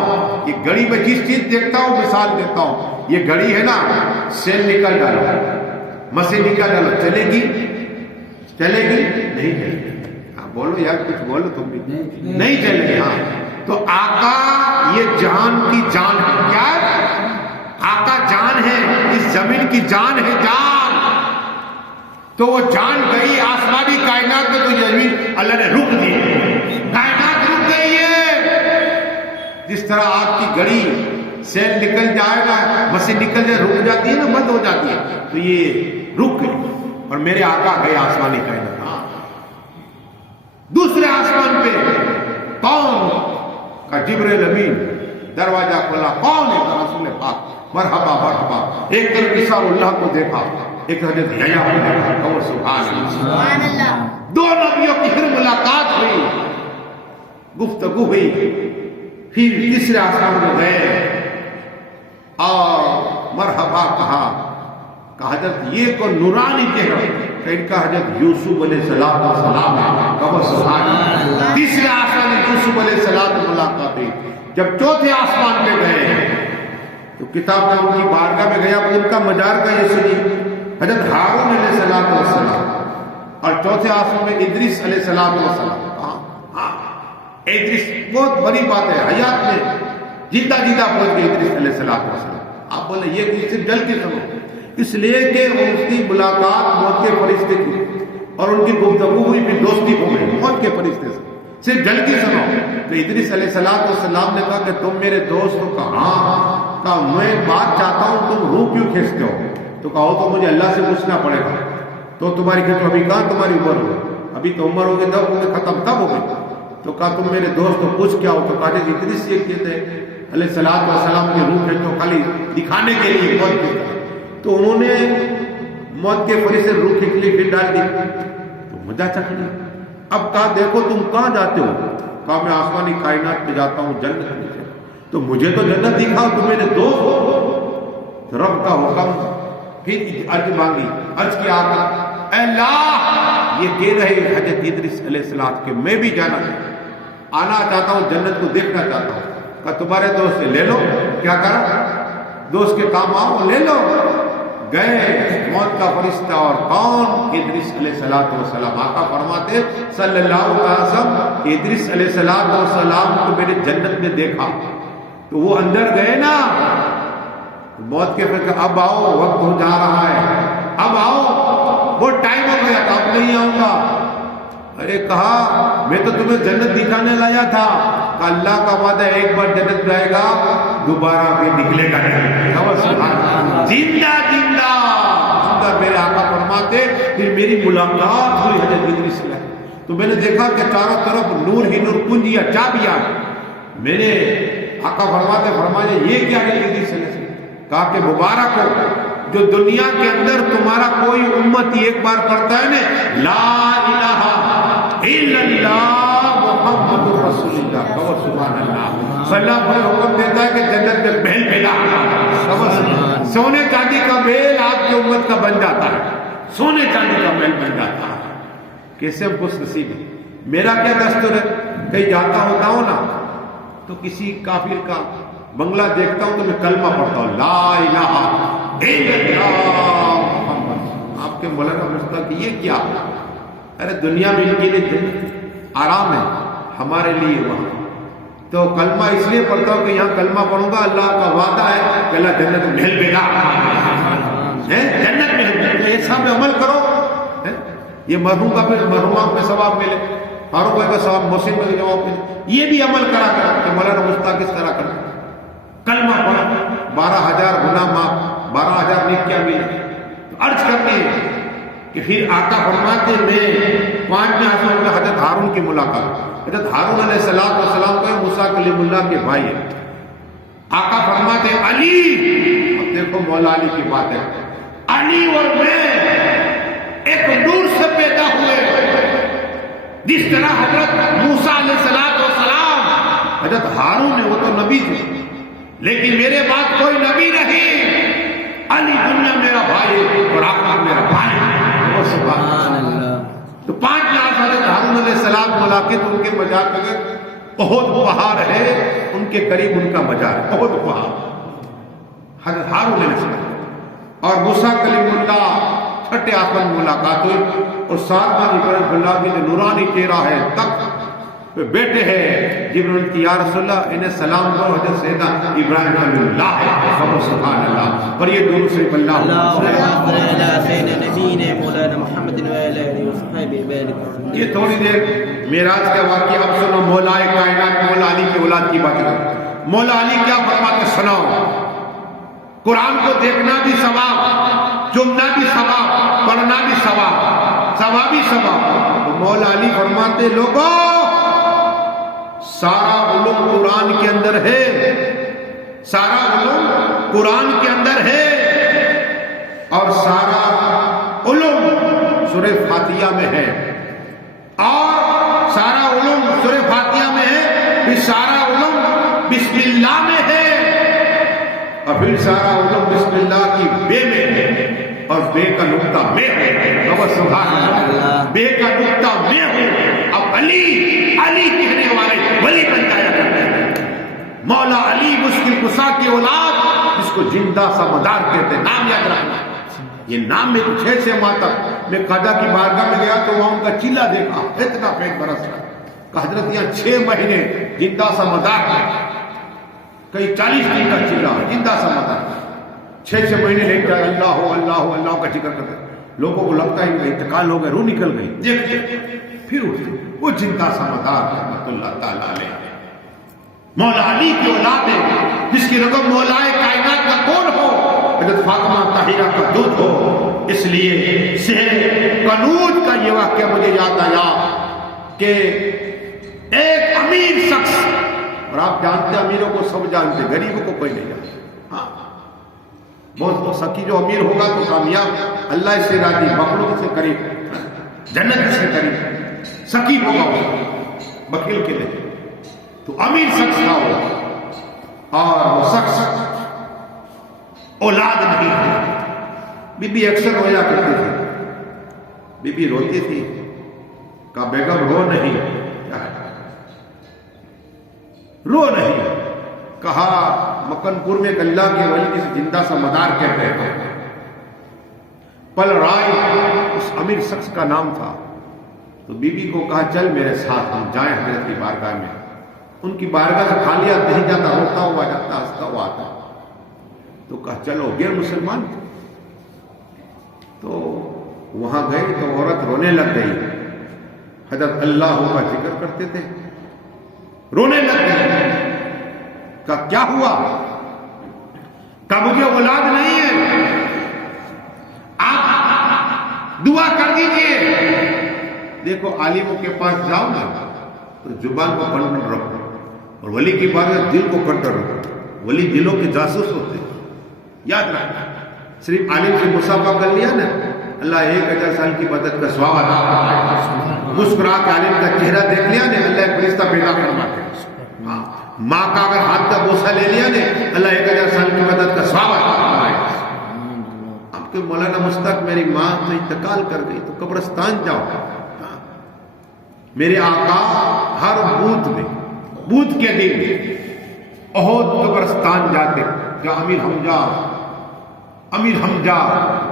یہ گھڑی میں جس چیز دیکھتا ہوں مثال دیتا ہوں, یہ گھڑی ہے نا, سیل نکل ڈالو, مسیح نکل ڈالو, چلے گی چلے گی نہیں چلے گی. ہاں بولو یار کچھ بولو تم بھی, نہیں چلے گی. ہاں تو آقا یہ جان کی جان ہے. کیا آقا جان ہے, اس زمین کی جان ہے, جان. تو وہ جان گئی آسمانی کائنات میں, تو یہ زمین اللہ نے رک دی, کائنات رک گئی ہے. جس طرح آپ کی گھڑی سیل نکل جائے گا, مسیح نکل جائے, رک جاتی ہے نا, بند ہو جاتی ہے, تو یہ رک گئی. اور میرے آقا گئے آسمانی کائنات. دوسرے آسمان پہ کون؟ کا جبرائیل امین. دروازہ کھولا, کون ہے؟ رسول پاک مرحبا مرحبا. ایک طرف نثار اللہ کو دیکھا, ایک حضرت یحییٰ کو دیکھا. کہو سبحان اللہ. دو نبیوں کی پھر ملاقات ہوئی, گفتگو ہوئی. پھر تیسرے آسمان میں گئے اور مرحبا کہا. کہ حضرت یہ کو نورانی چہرہ, کہ ان کا حضرت یوسف علیہ السلام ہے. کہو سبحان اللہ. تیسرے آسمان میں یوسف علیہ السلام کی ملاقات ہوئی. جب چوتھے آسمان پہ گئے تو کتاب میں ان کی بارگاہ میں گیا, ان کا مزار کا یہ سنی حضرت ہارون علیہ السلام, اور چوتھے آسمان میں ادریس علیہ السلام. ہاں ادریس بہت بڑی بات ہے, حیات میں جیتا پہنچ گئے ادریس علیہ السلام. آپ بولے یہ صرف جل کے سنو, اس لیے کہ ان کی ملاقات موت کے فرشتے کی اور ان کی گفتگو ہوئی, پھر دوستی ہو گئی موت کے فرشتے سے. صرف جل کے سنو. تو ادریس علیہ السلام نے کہا کہ تم میرے دوست ہو. کہا کہا میں بات چاہتا ہوں, تم روح کیوں کھینچتے ہو؟ تو کہو تو مجھے اللہ سے پوچھنا پڑے گا. تو تمہاری کہتے ابھی کہاں تمہاری عمر ہو, ابھی تو عمر ہوگی تب ہوگی ختم تب ہوگی. تو کہا تم میرے دوست ہو, پوچھ کیا ہو؟ تو کہا کہ ادریس یہ کہتے ہیں علیہ السلام کی روح ہے تو خالی دکھانے کے لیے موت کی. تو انہوں نے موت کے فرشتے سے روح کھینچ لی, پھر ڈال دی, تو مزہ چکھ لی. اب کہا دیکھو تم کہاں جاتے ہو؟ کہا میں آسمانی کائنات پہ جاتا ہوں, جنت میں. تو مجھے تو جنت دکھاؤ, تم میرے دوست ہو. تو رب کا حکم, پھر عرض مانگی, عرض کیا اے اللہ, یہ کہہ رہے حضرت ادریس علیہ السلام کہ میں بھی آنا چاہتا ہوں, جنت کو دیکھنا چاہتا ہوں. کہ تمہارے دوست سے لے لو. کیا کرا؟ دوست کے کام آؤ, لے لو. گئے موت کا فرشتہ, اور کون؟ ادریس علیہ السلام. آقا فرماتے صلی اللہ علیہ وسلم ادریس علیہ السلام کو میں نے جنت میں دیکھا. تو وہ اندر گئے نا, موت کے فرشتے اب آؤ, وقت ہو جا رہا ہے, اب آؤ, وہ ٹائم ہو گیا, اب نہیں آؤں گا. ارے کہا میں تو تمہیں جنت دکھانے لایا تھا. کہ اللہ کا وعدہ ایک بار جنت جائے گا, دوبارہ پھر نکلے گا نہیں. زندہ میرے آقا فرماتے پھر میری ملاقات ہوئی حضرت ادریس سے. تو میں نے دیکھا کہ چاروں طرف نور ہی نور, کنجیاں چابیاں. میں نے آقا فرمایا یہ کیا ہے ادریس سے؟ کہا کہ مبارک ہو جو دنیا کے اندر تمہارا کوئی امت ایک بار پڑھتا ہے نا لا الہ الا اللہ محمد رسول اللہ. کہو سبحان اللہ. صلی اللہ علیہ حکم دیتا ہے کہ جنت میں محل ملا, سونے چاندی کا محل آپ کی امت کا بن جاتا ہے, سونے چاندی کا محل بن جاتا ہے. کیسے ہم خوش نصیب ہیں. میرا کیا دستور ہے, کہیں جاتا ہوتا ہوں نا تو کسی کافر کا بنگلہ دیکھتا ہوں تو میں کلمہ پڑھتا ہوں لا الہ الا اللہ محمد. آپ کے مولانا پوچھتا کہ یہ کیا؟ ارے دنیا میں ان کے لیے آرام ہے, ہمارے لیے وہاں. تو کلمہ اس لیے پڑھتا ہوں کہ یہاں کلمہ پڑھوں گا, اللہ کا وعدہ ہے کہ اللہ جنت میں محل دے گا, جنت میں. تو یہ سب عمل کرو, یہ مرحوم کا پھر مرحومہ پہ ثواب ملے, فاروق بھائی کا ثواب, محسن کا جواب ملے. یہ بھی عمل کرا کہ مولانا مشتاق کس طرح کرتا کلمہ پڑھا, 12,000 گناہ معاف, 12,000 نیکیاں ملی. عرض کرتے ہیں کہ پھر آقا فرماتے میں 5 آسمان میں حضرت ہارون کی ملاقات. حضرت ہارون علیہ السلام کو موسیٰ کلیم اللہ کے بھائی ہیں. آقا فرماتے علی, اب دیکھو مولا علی کی بات ہے, علی اور میں ایک نور سے پیدا ہوئے. جس طرح حضرت موسیٰ علیہ السلام, حضرت ہارون ہے وہ تو نبی تھے, لیکن میرے بعد کوئی نبی نہیں. علی دنیا میرا بھائی اور آقا میرا بھائی. سبحان اللہ. تو 5 حضرت ہارون علیہ السلام ملاقات ان کے مزار پہ گئے. احد پہاڑ ہے ان کے قریب ان کا مزار ہے, احد پہاڑ. حضرت ہارون علیہ السلام اور موسیٰ کلیم اللہ 6 آسمان ملاقات ہوئی. اور 7واں ابراہیم اللہ کی جو نورانی چہرہ ہے تک بیٹے ہیں جبرائیل کی یا رسول اللہ انہیں سلام دو حضرت سیدنا ابراہیم خلیل اللہ ہے. سبحان اللہ. اور یہ درود شریف اللہ یہ تھوڑی دیر معراج کا واقعہ. اب سنو مولا کائنات مولا علی کی اولاد کی بات کریں. مولا علی کیا فرماتے سناؤ. قرآن کو دیکھنا بھی ثواب, چننا بھی ثواب, پڑھنا بھی ثواب, ثوابی ثواب. مولا علی فرماتے لوگوں سارا علوم قرآن کے اندر ہے, سارا علوم قرآن کے اندر ہے اور سارا علوم سورہ فاتحہ میں ہے، اور سارا علوم سورہ فاتحہ میں ہے، پھر سارا علوم بسم اللہ میں ہے، اور پھر سارا علوم بسم اللہ کی بے میں ہے، اور بے کا نقطہ میں ہے۔ سبحان اللہ، بے کا نقطہ میں ہوں۔ اب علی علی کہنے والے ولی بن جایا کرتے ہیں۔ مولا علی مشکل کشا کی اولاد، جس کو زندہ سا مدار کہتے ہیں، نام یاد رکھنا۔ یہ نام میں کچھ ایسے ماتا، میں قاضی کی بارگاہ میں گیا تو وہاں ان کا چیلا دیکھا، اتنا پیٹ برس رہا کہ حضرت یہاں 6 مہینے زندہ سا مدار ہے، کئی 40 دن کا چیلا زندہ سا مدار، 6 مہینے لے جائے اللہ اللہ اللہ کا ذکر کرتے، لوگوں کو لگتا ہے کہ انتقال ہو گئے، روح نکل گئی، دیکھتے پھر اٹھتے، وہ زندہ سا مدار رحمت اللہ تعالیٰ علیہ مولا علی کی اولاد ہے، جس کی رقم مولا کائنات کا کون ہو، حضرت فاطمہ طاہرہ کا دودھ ہو۔ اس لیے شہر قنوج کا یہ واقعہ مجھے یاد آیا کہ ایک امیر شخص، اور آپ جانتے امیروں کو سب جانتے، غریبوں کو کوئی نہیں جانتا۔ ہاں، بہت سکی جو امیر ہوگا تو کامیاب، اللہ سے راضی، مخلوق سے قریب، جنت سے قریب، سکی ہوگا بخیل کے لیے، تو امیر شخص تھا وہ، اور وہ شخص اولاد نہیں تھی۔ بی بی اکثر رویا کرتی تھی، بی بی روتی تھی، کہا بیگم رو نہیں، رو نہیں، کہا مکن پور میں ایک اللہ کے ولی جسے زندہ سا مدار کہتے ہیں، پل رائے اس امیر شخص کا نام تھا۔ تو بی بی کو کہا چل میرے ساتھ ہم جائیں حضرت کی بارگاہ میں۔ ان کی بارگاہ سے خالی ہاتھ نہیں جاتا، روتا ہوا جاتا، ہنستا ہوا آتا۔ تو کہا چلو، غیر مسلمان تھے۔ تو وہاں گئے تو عورت رونے لگ گئی، حضرت اللہ کا ذکر کرتے تھے، رونے لگ گئی۔ کہا کیا ہوا؟ کہا مجھے اولاد نہیں ہے، آپ دعا کر دیجئے۔ دیکھو عالموں کے پاس جاؤ نا تو زبان کو کنٹرول رکھو، اور ولی کی بات ہے دل کو کنٹرول رکھو، ولی دلوں کے جاسوس ہوتے ہیں، یاد رکھنا۔ صرف عالم سے مصافحہ کر لیا نا، اللہ 1000 سال کی مدد کا ثواب عطا فرمائے۔ مسکرا کے عالم کا چہرہ دیکھ لیا نا، اللہ ایک فرشتہ پیدا فرماتے ہیں۔ ماں کا اگر ہاتھ کا بوسہ لے لیا نا، اللہ 1000 سال کی مدد کا ثواب عطا فرمائے۔ اب کہ مولانا مشتاق میری ماں تو انتقال کر گئی تو قبرستان جاؤ، میرے آقا ہر بدھ میں، بدھ کے دن احد قبرستان جاتے، جہاں امیر حمزہ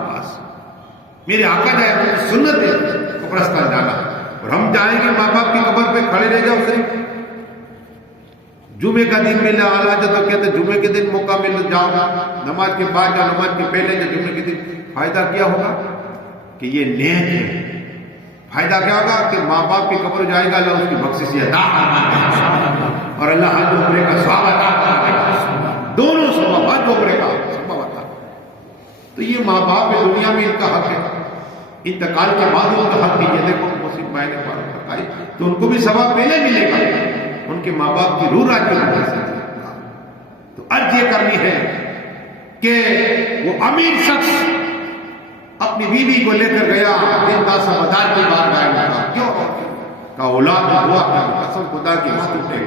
بس میرے آقا جائے، سنت ہے قبرستان جانا، اور ہم جائیں گے ماں باپ کی قبر پہ کھڑے رہ جاؤ صرف۔ جمعے کا دن ملا آ جا تو کہتے جمعے کے دن موقع مل جاؤ، نماز کے بعد یا نماز کے پہلے یا جمعے کے دن۔ فائدہ کیا ہوگا کہ یہ نیت ہے، فائدہ کیا ہوگا کہ ماں باپ کی قبر جائے گا، اللہ اس کی بخشش عطا فرمائے، اور اللہ حج عمرے کا ثواب عطا فرمائے، دونوں ثواب، حج عمرے کا ثواب عطا۔ تو یہ ماں باپ ہے، دنیا میں ان کا حق ہے، انتقال کے بعد ان کا حق ہے۔ یہ دیکھو مسلم بھائی نے بات بتائی تو ان کو بھی ثواب پہلے ملے گا، ان کے ماں باپ کی روح راضی ہو جائے۔ تو عرض یہ کرنی ہے کہ وہ امیر شخص اپنی بیوی کو لے کر گیا زندہ سا مدار کی بارگاہ میں، کہا کیوں؟ کہا اولاد ہوا، قسم خدا کے ہاتھ اٹھے،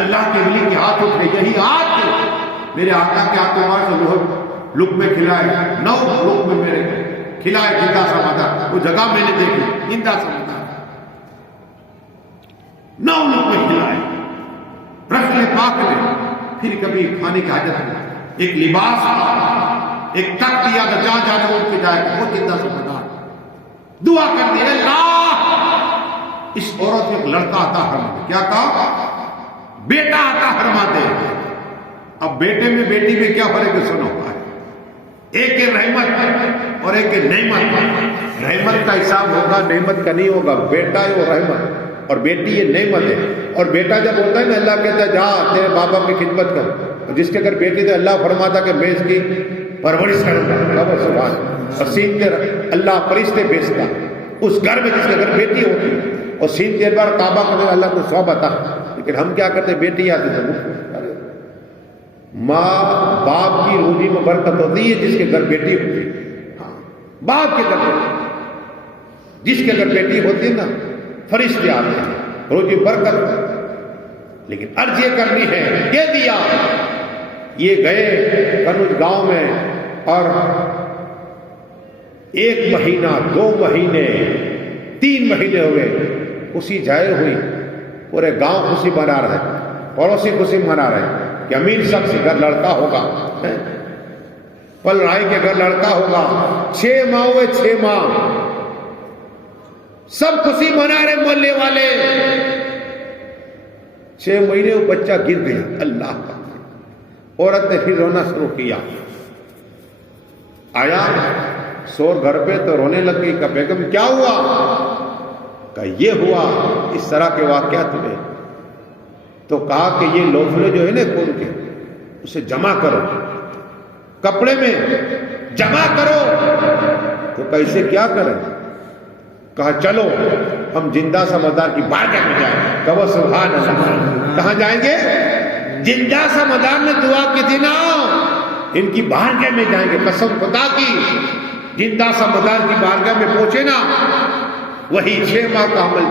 اللہ کے ولی کے ہاتھ اٹھے، یہی ہاتھ میرے آقا کے ہاتھ مار سے لک میں کھلائے، 9 لک میں میرے کھلائے زندہ سا مدار۔ وہ جگہ میں نے دیکھی زندہ سا مدار، 9 لک میں کھلائے، رسول پاک نے پھر کبھی کھانے کی حاجت نہیں، ایک لباس ایک تک دیا تو جہاں جانے ان کے جائے گا، وہ زندہ سا مدار۔ دعا کر دی، اللہ اس عورت کو ایک لڑکا عطا فرما دے۔ کیا کہا؟ بیٹا عطا فرما دے۔ اب بیٹے میں بیٹی میں کیا فرق ہے سنو، ایک ہے رحمت اور ایک ہے نعمت۔ رحمت کا حساب ہوگا، نعمت کا نہیں ہوگا۔ بیٹا ہے وہ رحمت اور بیٹی یہ نعمت ہے۔ اور بیٹا جب ہوتا ہے نا، اللہ کہتا ہے جا تیرے باپ باپ کی خدمت کر، جس کے اگر بیٹی تو اللہ فرماتا کہ میں اس کی پرورش کروں گا، سبحان۔ اور سین کے اللہ فرشتے بھیجتا اس گھر میں جس کے اگر بیٹی ہوتی، اور سین دیر بار کعبہ کا اللہ کو ثواب عطا۔ لیکن ہم کیا کرتے، بیٹی آتی تو ماں باپ کی روزی میں برکت ہوتی ہے جس کے گھر بیٹی ہوتی ہے. ہاں باپ کے گھر بیٹی، جس کے گھر بیٹی ہوتی ہے نا فرشتے آتے ہیں، روزی برکت. لیکن عرض یہ کرنی ہے، یہ دیا. یہ گئے کنوج گاؤں میں اور 1 مہینہ 2 مہینے 3 مہینے ہوئے، خوشی ظاہر ہوئی. پورے گاؤں خوشی منا رہے، پڑوسی خوشی منا رہے کہ امیر شخص کے گھر لڑکا ہوگا، پل رائے کے گھر لڑکا ہوگا. 6 ماہ ہوئے، 6 ماہ سب خوشی منا رہے محلے والے. 6 مہینے وہ بچہ گر گیا. اللہ کا عورت نے پھر رونا شروع کیا. آیا شور گھر پہ تو رونے لگ گئی. کہ بیگم کیا ہوا؟ کہ یہ ہوا، اس طرح کے واقعات ہوئے. تو کہا کہ یہ لوفڑے جو ہے نا خون کے، اسے جمع کرو، کپڑے میں جمع کرو. تو کیسے کیا کریں؟ کہا چلو ہم جندہ سمندار کی بارگاہ میں جائیں. کہو سبحان اللہ. کہاں جائیں گے؟ جندہ سمندار نے دعا کی تھی نا، ان کی بارگاہ میں جائیں گے. قسم خدا کی جندہ سمندار کی بارگاہ میں پہنچے نا، وہی 6 ماہ کا حمل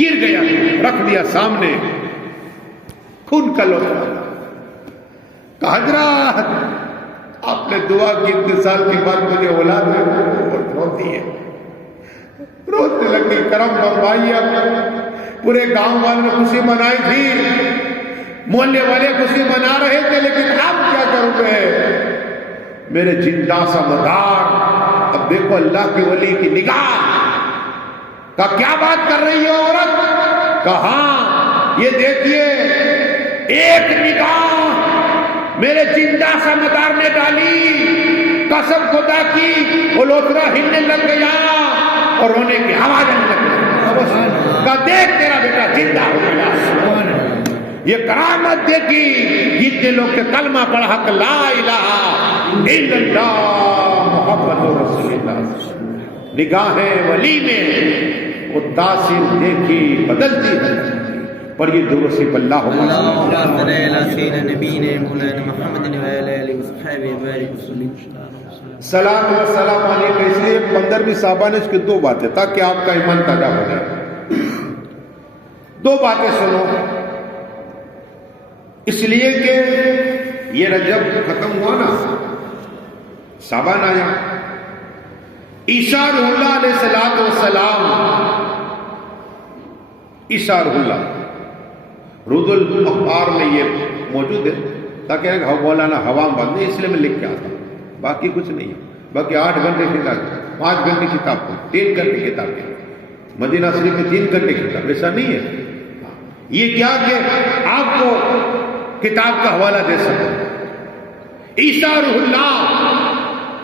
گر گیا، رکھ دیا سامنے، خون کا لوٹا. کہا حضرات آپ نے دعا کی 3 سال کے بعد مجھے اولاد ہے. روتی ہے، روتے لگی. کرم فرمائیے. پورے گاؤں والوں نے خوشی منائی تھی، محلے والے خوشی منا رہے تھے، لیکن اب کیا کروں گے؟ میرے جندہ سا مدار. اب دیکھو اللہ کے ولی کی نگاہ. کہا کیا بات کر رہی ہو عورت؟ کہا یہ دیکھیے ایک نگاہ میرے جندہ سا مدار نے ڈالی. قسم خدا کی وہ لوترا ہلنے لگ گیا اور رونے کی آواز آنے لگ گئی. کہا دیکھ تیرا بیٹا زندہ ہو گیا. یہ کرامت دیکھی جتنے لوگ کے کلمہ پڑھا کہ لا الہ الا اللہ محمد رسول اللہ. نگاہیں ولی میں وہ تاثیر دیکھی بدلتی ہے. پر یہ درست اللہ سلام و سلام علیکم. اس لیے 15ویں صحابہ نے اس کی 2 باتیں تاکہ آپ کا ایمان تازہ ہو جائے. 2 باتیں سنو. اس لیے کہ یہ رجب ختم ہوا نا، شعبان آیا. عیسیٰ روح اللہ علیہ السلام، عیسیٰ روح اللہ رود الاخبار میں یہ موجود ہے. تاکہ مولانا ہوا بند نہیں، اس لیے میں لکھ کے آتا ہوں، باقی کچھ نہیں ہے. باقی 8 گھنٹے کتاب، 5 گھنٹے کتاب کو 3 گھنٹے کتاب ہے. مدینہ شریف میں 3 گھنٹے کتاب، ایسا نہیں ہے. یہ کیا کہ آپ کو کتاب کا حوالہ دے سکتے. عیسیٰ روح اللہ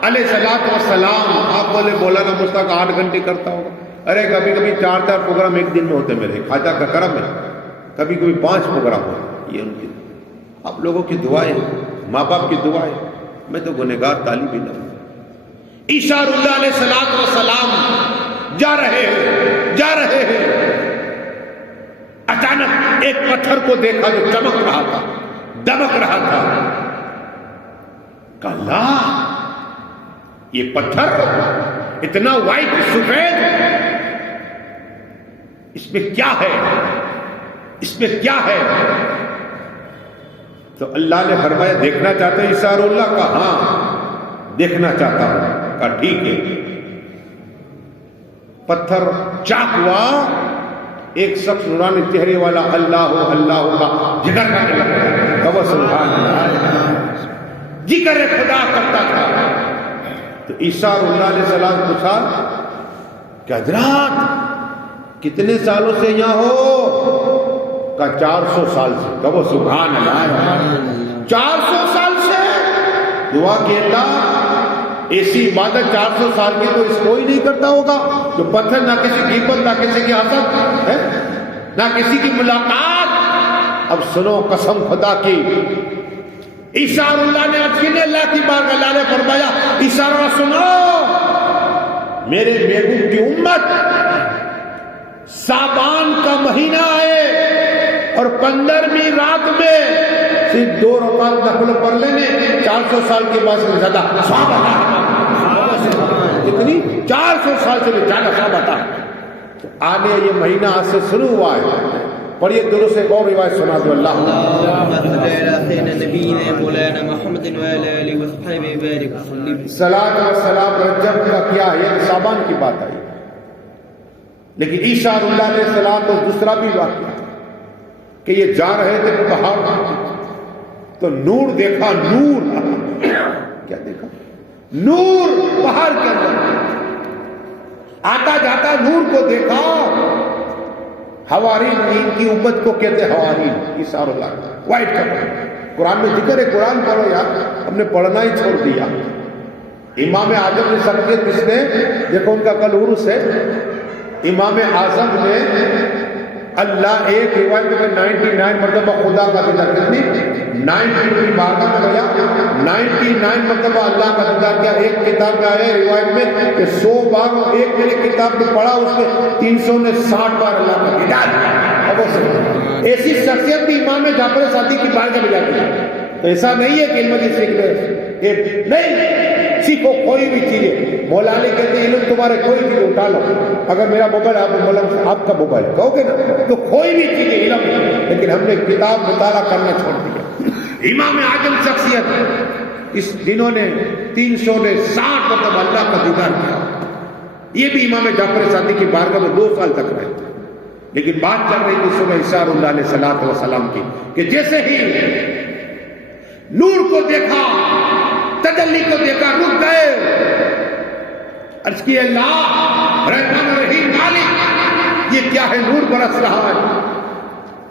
علیہ السلام. آپ بولے مولانا مشتاق 8 گھنٹے کرتا ہوگا. ارے کبھی کبھی 4 پروگرام ایک دن میں ہوتے میرے. خواجہ کا کرم ہے. کبھی کبھی 5 پروگرام ہوتے. یہ ان کی آپ لوگوں کی دعائیں، ماں باپ کی دعائیں. میں تو گنہگار طالب علم. عیسیٰ روح اللہ علیہ السلام جا رہے ہیں. اچانک ایک پتھر کو دیکھا جو چمک رہا تھا، دمک رہا تھا. کہا اللہ یہ پتھر اتنا وائٹ سفید، اس میں کیا ہے؟ اس میں کیا ہے؟ تو اللہ نے فرمایا دیکھنا چاہتے ہیں عیسیٰ روح اللہ؟ کا ہاں دیکھنا چاہتا ہوں. کہا ٹھیک ہے. پتھر چاک ہوا. ایک شخص نورانی چہرے والا اللہ کا ذکر کرنے لگا. سبحان اللہ، ذکر خدا کرتا تھا. تو عیسیٰ اللہ علیہ السلام پوچھا کہ حضرات کتنے سالوں سے یہاں ہو؟ کہا 400 سال سے. کہو سبحان اللہ. 400 سال سے. دعا کہ اللہ ایسی عبادت 400 سال کی تو اس کوئی نہیں کرتا ہوگا. جو پتھر نہ کسی کی غیبت، نہ کسی کی حسد، نہ کسی کی ملاقات. اب سنو قسم خدا کی. عیسیٰ اللہ نے اللہ کی بات اللہ نے فرمایا عیسیٰ سنو، میرے محبوب کی امت شعبان کا مہینہ آئے اور 15ویں رات میں صرف 2 رکعت نفل پڑھ لینے 400 سال کے بعد سے زیادہ ثواب آتا. کتنی 400 سال سے بھی زیادہ ثواب آتا. آنے یہ مہینہ آج سے شروع ہوا ہے. پڑھیے درست ایک اور روایت سنا دو. صلاۃ و سلام رجب کا کیا ہے؟ شعبان کی بات آئی، لیکن عیسیٰ اللہ علیہ السلام تو دوسرا بھی واقعہ کہ یہ جا رہے تھے پہاڑ تو نور دیکھا. نور کیا دیکھا؟ نور پہاڑ کے اندر آتا جاتا نور کو دیکھا. حوارین ان کی امت کو کہتے حوارین. عیسیٰ اللہ وائٹ کپڑے. قرآن میں ذکر ہے، قرآن پڑھو یار، ہم نے پڑھنا ہی چھوڑ دیا. امام اعظم نے سبقیت کس نے دیکھو، ان کا کل عرس ہے. امام اعظم نے اللہ ایک روایت میں 99 مرتبہ خدا کا دیدار. کتنی 99 بارگاہ میں گیا، 99 مرتبہ اللہ کا دیدار کیا. ایک کتاب میں آیا روایت میں کہ 100 بار اور ایک میری کتاب میں پڑھا، اس میں 360 بار اللہ کا دیدار کیا. ایسی شخصیت بھی امام جعفر صادق کی بارگاہ میں جاتی ہے. تو ایسا نہیں ہے کہ علم کی سیکھ لے، نہیں، سیکھو کوئی بھی چیز. مولا علی کہتے ہیں علم تمہارے کوئی چیز اٹھا لو. اگر میرا موبائل آپ کا موبائل کہو گے نا تو کوئی بھی چیز علم، لیکن ہم نے کتاب مطالعہ کرنا چھوڑ دیا. امام اعظم شخصیت اس دنوں نے 360 مطلب اللہ کا دیدار کیا. یہ بھی امام جعفر صادق کی بارگاہ میں 2 سال تک رہے. لیکن بات چل رہی تھی صبح عیسیٰ اللہ علیہ الصلوۃ والسلام کی کہ جیسے ہی نور کو دیکھا، تجلی کو دیکھا، رک گئے. عرض کی اللہ رحمان الرحیم مالک، یہ کیا ہے؟ نور برس رہا ہے،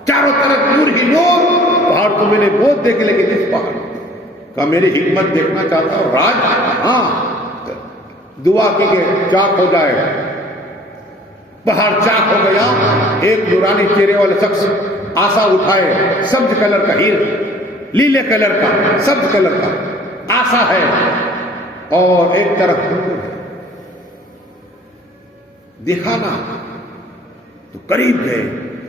چاروں طرف نور ہی نور. پہاڑ تو میں نے بہت دیکھے لیکن اس پہاڑ کا میری حکمت دیکھنا چاہتا ہوں. راج ہاں دعا کی کہ چاک ہو جائے. پہاڑ چاک ہو گیا. ایک نورانی چہرے والے شخص آسا اٹھائے، سبز کلر کا، ہیر لیلے کلر کا، سبز کلر کا آسا ہے، اور ایک طرف دیکھا نا تو قریب گئے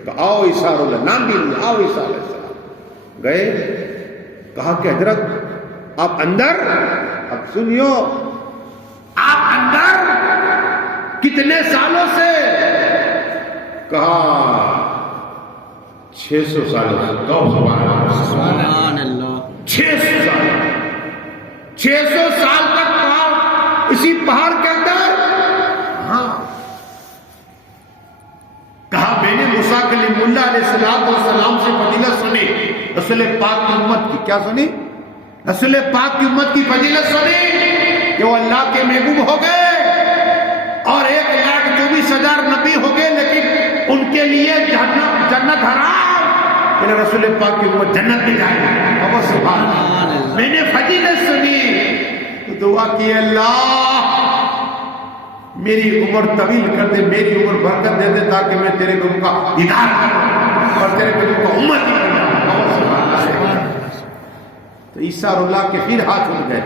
کہ آؤ عیسیٰ اللہ، نام بھی نہیں، آؤ عیسیٰ علیہ السلام. گئے، کہا کہ حضرت آپ اندر. اب سنیو، آپ اندر کتنے سالوں سے؟ کہا 600 سالوں سے. سبحان اللہ. 600 سال، 600 سال تک کہا اسی پہاڑ کے اندر. ہاں، کہا میں نے موسیٰ کلیم اللہ علیہ السلام سے فضیلت سنی، رسول پاک کی امت کی. کیا سنی؟ رسول پاک کی امت کی فضیلت سنی کہ وہ اللہ کے محبوب ہو گئے اور 1,24,000 نبی ہو گئے، لیکن ان کے لیے جنت حرام. کہ رسول پاک کی امت جنت میں جائے گا. سبحان اللہ. میں نے فضیلت سنی تو دعا کی، اللہ میری عمر طویل کر دے، میری عمر برکت دے دے، تاکہ میں تیرے گم کا دیدار کروں اور تیرے گم کا امت ہی کروں. تو عیسیٰ اللہ کے پھر ہاتھ اٹھ گئے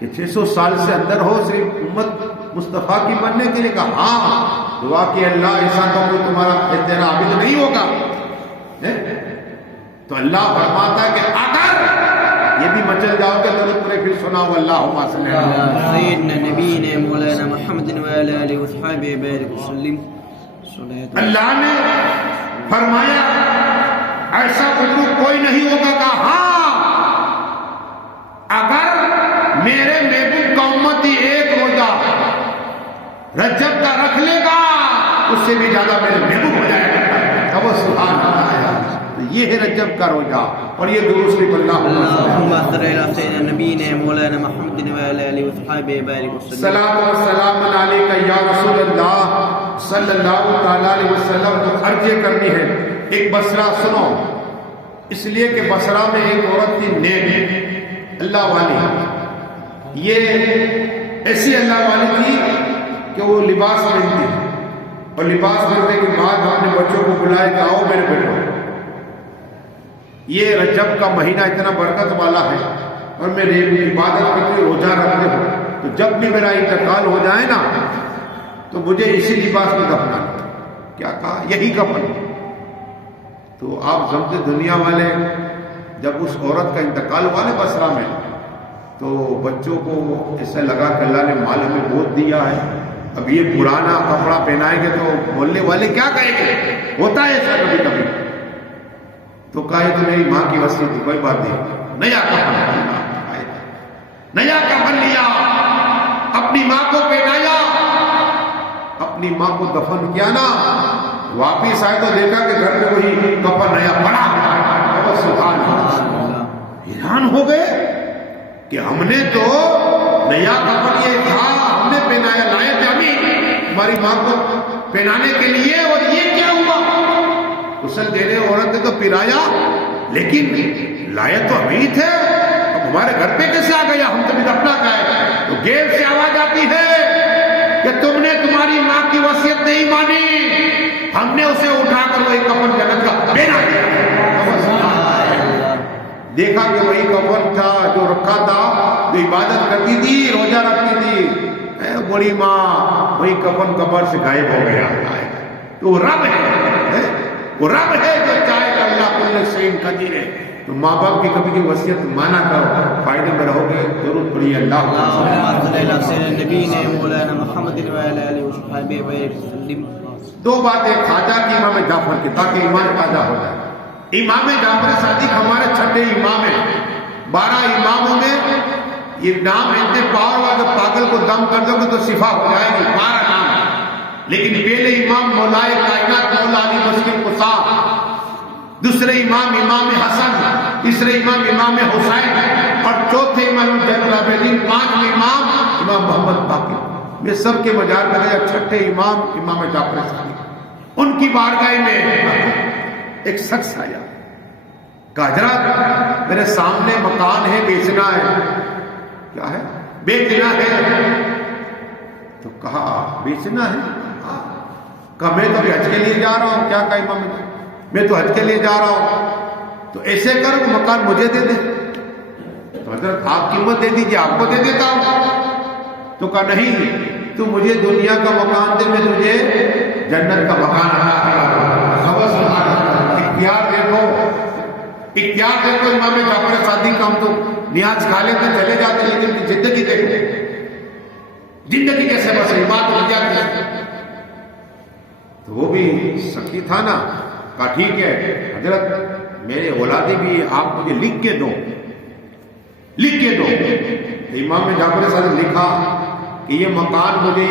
کہ 600 سال سے اندر ہو صرف امت مصطفیٰ کی بننے کے لیے. کہا ہاں. دعا کی، اللہ ایسا تو کوئی تمہارا تیرا عابد نہیں ہوگا. تو اللہ فرماتا ہے کہ اگر یہ بھی مچل جاؤ گے درود پڑھے پھر سناؤ اللہم صلی اللہ علیہ سیدنا نبینا مولانا محمد وعلی آلہ وصحبہ بارک وسلم. اللہ نے فرمایا ایسا بزرگ کوئی نہیں ہوگا. کہا ہاں، اگر میرے محبوب کا امتی ایک روزہ رجب کا رکھ لے گا اس سے بھی زیادہ میرے محبوب ہو جائے گا. اب سبحان اللہ. یہ ہے رجب کا روزہ. اور یہ درود شریف اللہم صلی علی سیدنا نبینا مولانا محمد وعلی آلہ وصحبہ بارک وسلم. صلاۃ و سلام علیک یا رسول اللہ صلی اللہ تعالی علیہ وسلم. کو عرض کرنی ہے ایک بصرہ سنو، اس لیے کہ بصرہ میں ایک عورت تھی نیک اللہ والی. یہ ایسی اللہ والی تھی کہ وہ لباس پہنتی اور لباس پہننے کے بعد اپنے بچوں کو بلائے کہ آؤ میرے بیٹوں. یہ رجب کا مہینہ اتنا برکت والا ہے اور میں عبادت کرتے روزہ رکھتے ہوں، تو جب بھی میرا انتقال ہو جائے نا تو مجھے اسی لباس میں دفنا. کیا کہا؟ یہی کفن. تو آپ سمجھے دنیا والے جب اس عورت کا انتقال ہوا نا بصرہ میں، تو بچوں کو ایسا لگا کہ اللہ نے مال ہمیں بہت دیا ہے، اب یہ پرانا کپڑا پہنائیں گے تو محلے والے کیا کہیں گے، ہوتا ہے ایسا کبھی کبھی. تو کہا تو میری ماں کی وصیت تھی، کوئی بات نہیں، نیا کفن لیا، اپنی ماں کو پہنایا، اپنی ماں کو دفن کیا نا. واپس آئے تو دیکھا کہ گھر میں وہی کفن نیا پڑا. سبحان اللہ، حیران ہو گئے کہ ہم نے تو نیا کفن یہ تھا، ہم نے پہنایا، لائے تھے ابھی ہماری ماں کو پہنانے کے لیے، اور یہ کیا ہوا؟ غسل دینے عورت نے تو پہنایا لیکن لائے تو ابھی تھے، اب ہمارے گھر پہ کیسے آ گیا؟ ہم تو اپنا گئے. تو گیٹ سے آواز آتی ہے کہ تم نے تمہاری ماں کی وصیت نہیں مانی، ہم نے اسے اٹھا کر وہی کفن جنت کا پہنا دیا. دیکھا کہ وہی کفن تھا جو رکھا تھا، جو عبادت کرتی تھی، روزہ رکھتی تھی، بڑی ماں وہی کفن قبر سے غائب ہو گیا. تو وہ رب ہے، وہ رب ہے جو چاہے کہ اللہ کل شیء قدیر ہے. تو ماں باپ کی کبھی کی وصیت مانا کرو، فائدے میں رہو گے. درود پڑھیے اللہ دو باتیں خواجہ کی امام جعفر کی، تاکہ ایمان تازہ ہو جائے. امام جعفر صادق ہمارے چھٹے امام ہیں. 12 اماموں میں یہ نام اتنے پاور والا، پاگل کو دم کر دو گے تو شفا ہو جائے گی. 12 نام، لیکن پہلے امام مولائے کائنات مولا علی مسلم قصاب، دوسرے امام امام حسن، تیسرے امام امام حسین، اور چوتھے امام زین العابدین، 5ویں امام امام محمد باقر. میں سب کے مجال میں گیا، چھٹے امام امام جعفر صادق. ان کی بارگاہ میں ایک شخص آیا، کہا حضرت میرے سامنے مکان ہے، بیچنا ہے. کیا ہے؟ بیچنا ہے. تو کہا بیچنا ہے؟ کہا میں تو حج کے لیے جا رہا ہوں. کیا کہا امام نے؟ میں تو حج کے لیے جا رہا ہوں. تو ایسے کر وہ مکان مجھے دے دے. تو حضرت آپ قیمت دے دیجیے، آپ کو دے دیتا ہوں. تو کہا نہیں، تو مجھے دنیا کا مکان دے، میں تجھے جنت کا مکان عطا کروں. اختیار دیکھو، اختیار دیکھو. امام جعفر صادق کا ہم تو نیاز کھا لیتے چلے جاتے، لیکن زندگی دیکھو، زندگی کیسے بسے، بات ہو جاتی ہے. تو وہ بھی سخی تھا نا. کہا ٹھیک ہے حضرت، میرے اولادی بھی آپ مجھے لکھ کے دو، لکھ کے دو. تو امام جعفر صادق لکھا کہ یہ مکان مجھے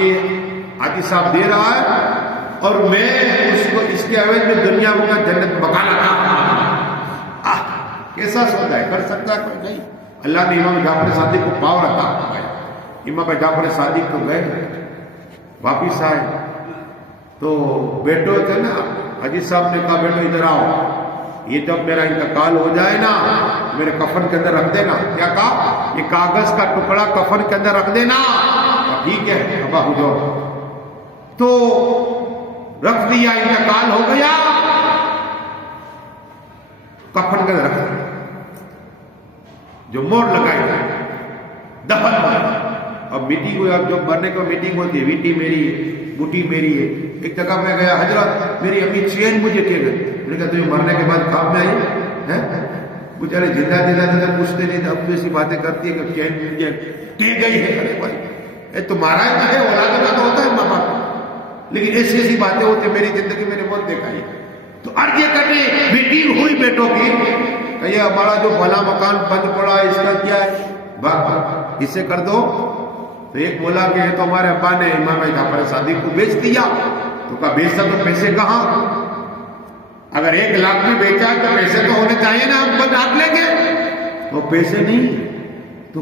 حاجی صاحب دے رہا ہے، اور میں اس کو اس کے عوض میں دنیا کا جنت مکان عطا. کیسا سودا ہے؟ کر سکتا ہے کوئی نہیں. اللہ نے امام جعفر صادق کو پاور عطا فرمایا. امام جعفر صادق تو گئے، واپس آئے تو بیٹو تھے نا، حاجی صاحب نے کہا بیٹو ادھر آؤ، یہ جب میرا انتقال ہو جائے نا میرے کفن کے اندر رکھ دینا. کیا کہا؟ یہ کاغذ کا ٹکڑا کفن کے اندر رکھ دینا. ٹھیک ہے ابا ہو جاؤ. تو رکھ دیا، انتقال ہو گیا، کفن کے اندر رکھ دیا، جو موڑ لگائی دفن ہوا. اب میٹنگ ہوئی، اب جب مرنے کو میٹنگ ہوتی ہے، بیٹی میری ہے، بوٹی میری ہے. ایک جگہ میں گیا، حضرت میری امی چین مجھے کہہ گئے. میں نے کہا تمہیں مرنے کے بعد خواب میں آئی ہے؟ بیچارے زندہ پوچھتے نہیں تھے، اب تو ایسی باتیں کرتی ہے کہ چین مجھے کہہ گئی ہے. ارے بھائی تمہارا ہے، اولادوں کا تو ہوتا ہے ماں باپ، لیکن ایسی ایسی باتیں ہوتی ہیں. میری زندگی میں نے بہت دیکھا ہے. تو عرض یہ کرنے میٹنگ ہوئی بیٹوں کی کہ یہ ہمارا جو بھلا مکان بند پڑا ہے، اس کا کیا ہے؟ بھاگ اسے کر دو. تو ایک بولا کہ تو ہمارے ابا نے امام جعفر صادق کو بیچ دیا. تو کہا بیچتا تو پیسے کہاں؟ اگر 1 لاکھ میں بیچا ہے تو پیسے تو ہونے چاہیے نا، ہم بند ہاتھ لیں گے. تو پیسے نہیں. تو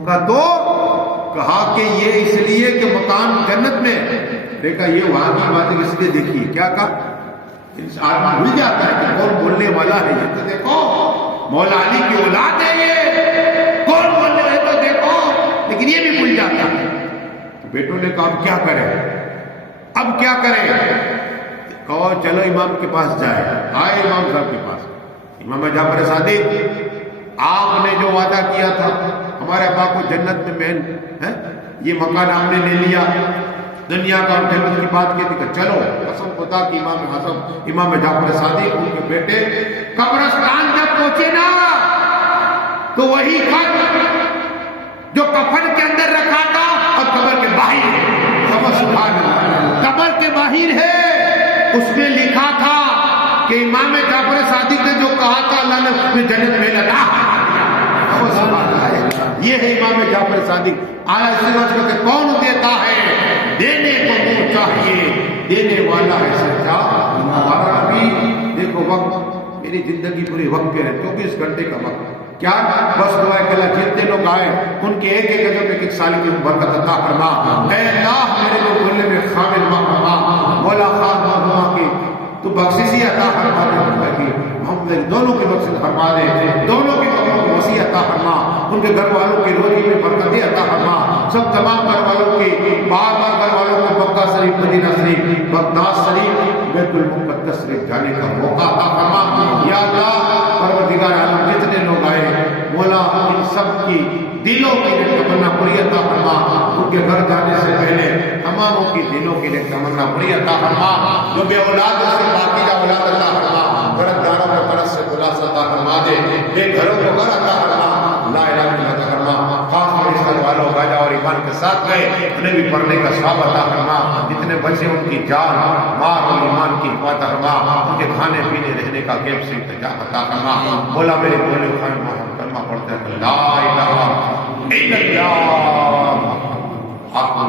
کہا کہ یہ اس لیے کہ مکان جنت میں. دیکھا یہ وہاں کی باتیں اس لیے دیکھیے. کیا کہا؟ آدمی بھول جاتا ہے کہ کون بولنے والا ہے. یہ تو دیکھو مولا علی کی اولاد ہے، یہ کون بولنے ہے تو دیکھو، لیکن یہ بھی بھول جاتا ہے. بیٹوں نے کہا اب کیا کریں؟ اب کیا کریں؟ کہو چلو امام کے پاس جائے. آئے امام صاحب کے پاس. امام جعفر صادق، آپ نے جو وعدہ کیا تھا ہمارے ابا کو جنت میں یہ مکان آپ نے لے لیا، دنیا کا اور جنت کی بات کی تھی کہ چلو قسم خدا کی امام جعفر صادق ان کے بیٹے قبرستان جب پہنچے نا تو وہی خط جو کفن کے اندر رکھا تھا اور قبر کے باہر ہے، سبحان اللہ، قبر کے باہر ہے، اس میں لکھا تھا کہ امام جعفر صادق نے جو کہا تھا اللہ نے اس میں جنت میں لگا۔ یہ ہے امام جعفر صادق۔ آیا اسی وجہ کہ کون دیتا ہے؟ دینے کو منہ چاہیے، دینے والا ہے سچا۔ ہمارا ابھی دیکھو وقت، میری زندگی پوری وقت کے ہے، 24 گھنٹے کا وقت، کیا بس دعا ہے کہ اللہ جتنے لوگ آئے ان کے ایک ایک اجر ایک سال کی برکت عطا فرما۔ اے اللہ میرے کو بولنے میں خامل فرما، مولا خان مرحوما کی تو بخششی عطا فرما دے، ہم دونوں کی بخشش فرما دے، دونوں کی قبروں کی وسیع عطا فرما، ان کے گھر والوں کی روزی میں برکتیں عطا فرما، سب تمام گھر والوں کی بار بار گھر والوں کو مکہ شریف، مدینہ شریف، بغداد شریف، بیت المقدس شریف جانے کا موقع عطا فرما۔ یا اللہ پروردگار عالم جتنے لوگ آئے مولا ان سب کی دلوں کی تمنا پوری عطا فرما، ان کے گھر جانے سے پہلے تماموں کی دلوں کی تمنا پوری عطا فرما، جو بے اولاد سے باقیہ اولاد عطا فرما، غرض داروں کو طرف سے خلاص عطا فرما دے، بے گھروں کو گھر عطا فرما، لا الہ الا اللہ عطا فرما۔ خاص طور سے والوں باجا اور ایمان کے ساتھ گئے انہیں بھی پڑھنے کا ثواب عطا فرما، جتنے بچے ان کی جان مال اور ایمان کی حفاظت فرما، ان کے کھانے پینے رہنے کا کیف سے انتظام عطا فرما۔ مولا میرے بولے کلمہ پڑھتے ہیں لا الہ الا اللہ، آپ کو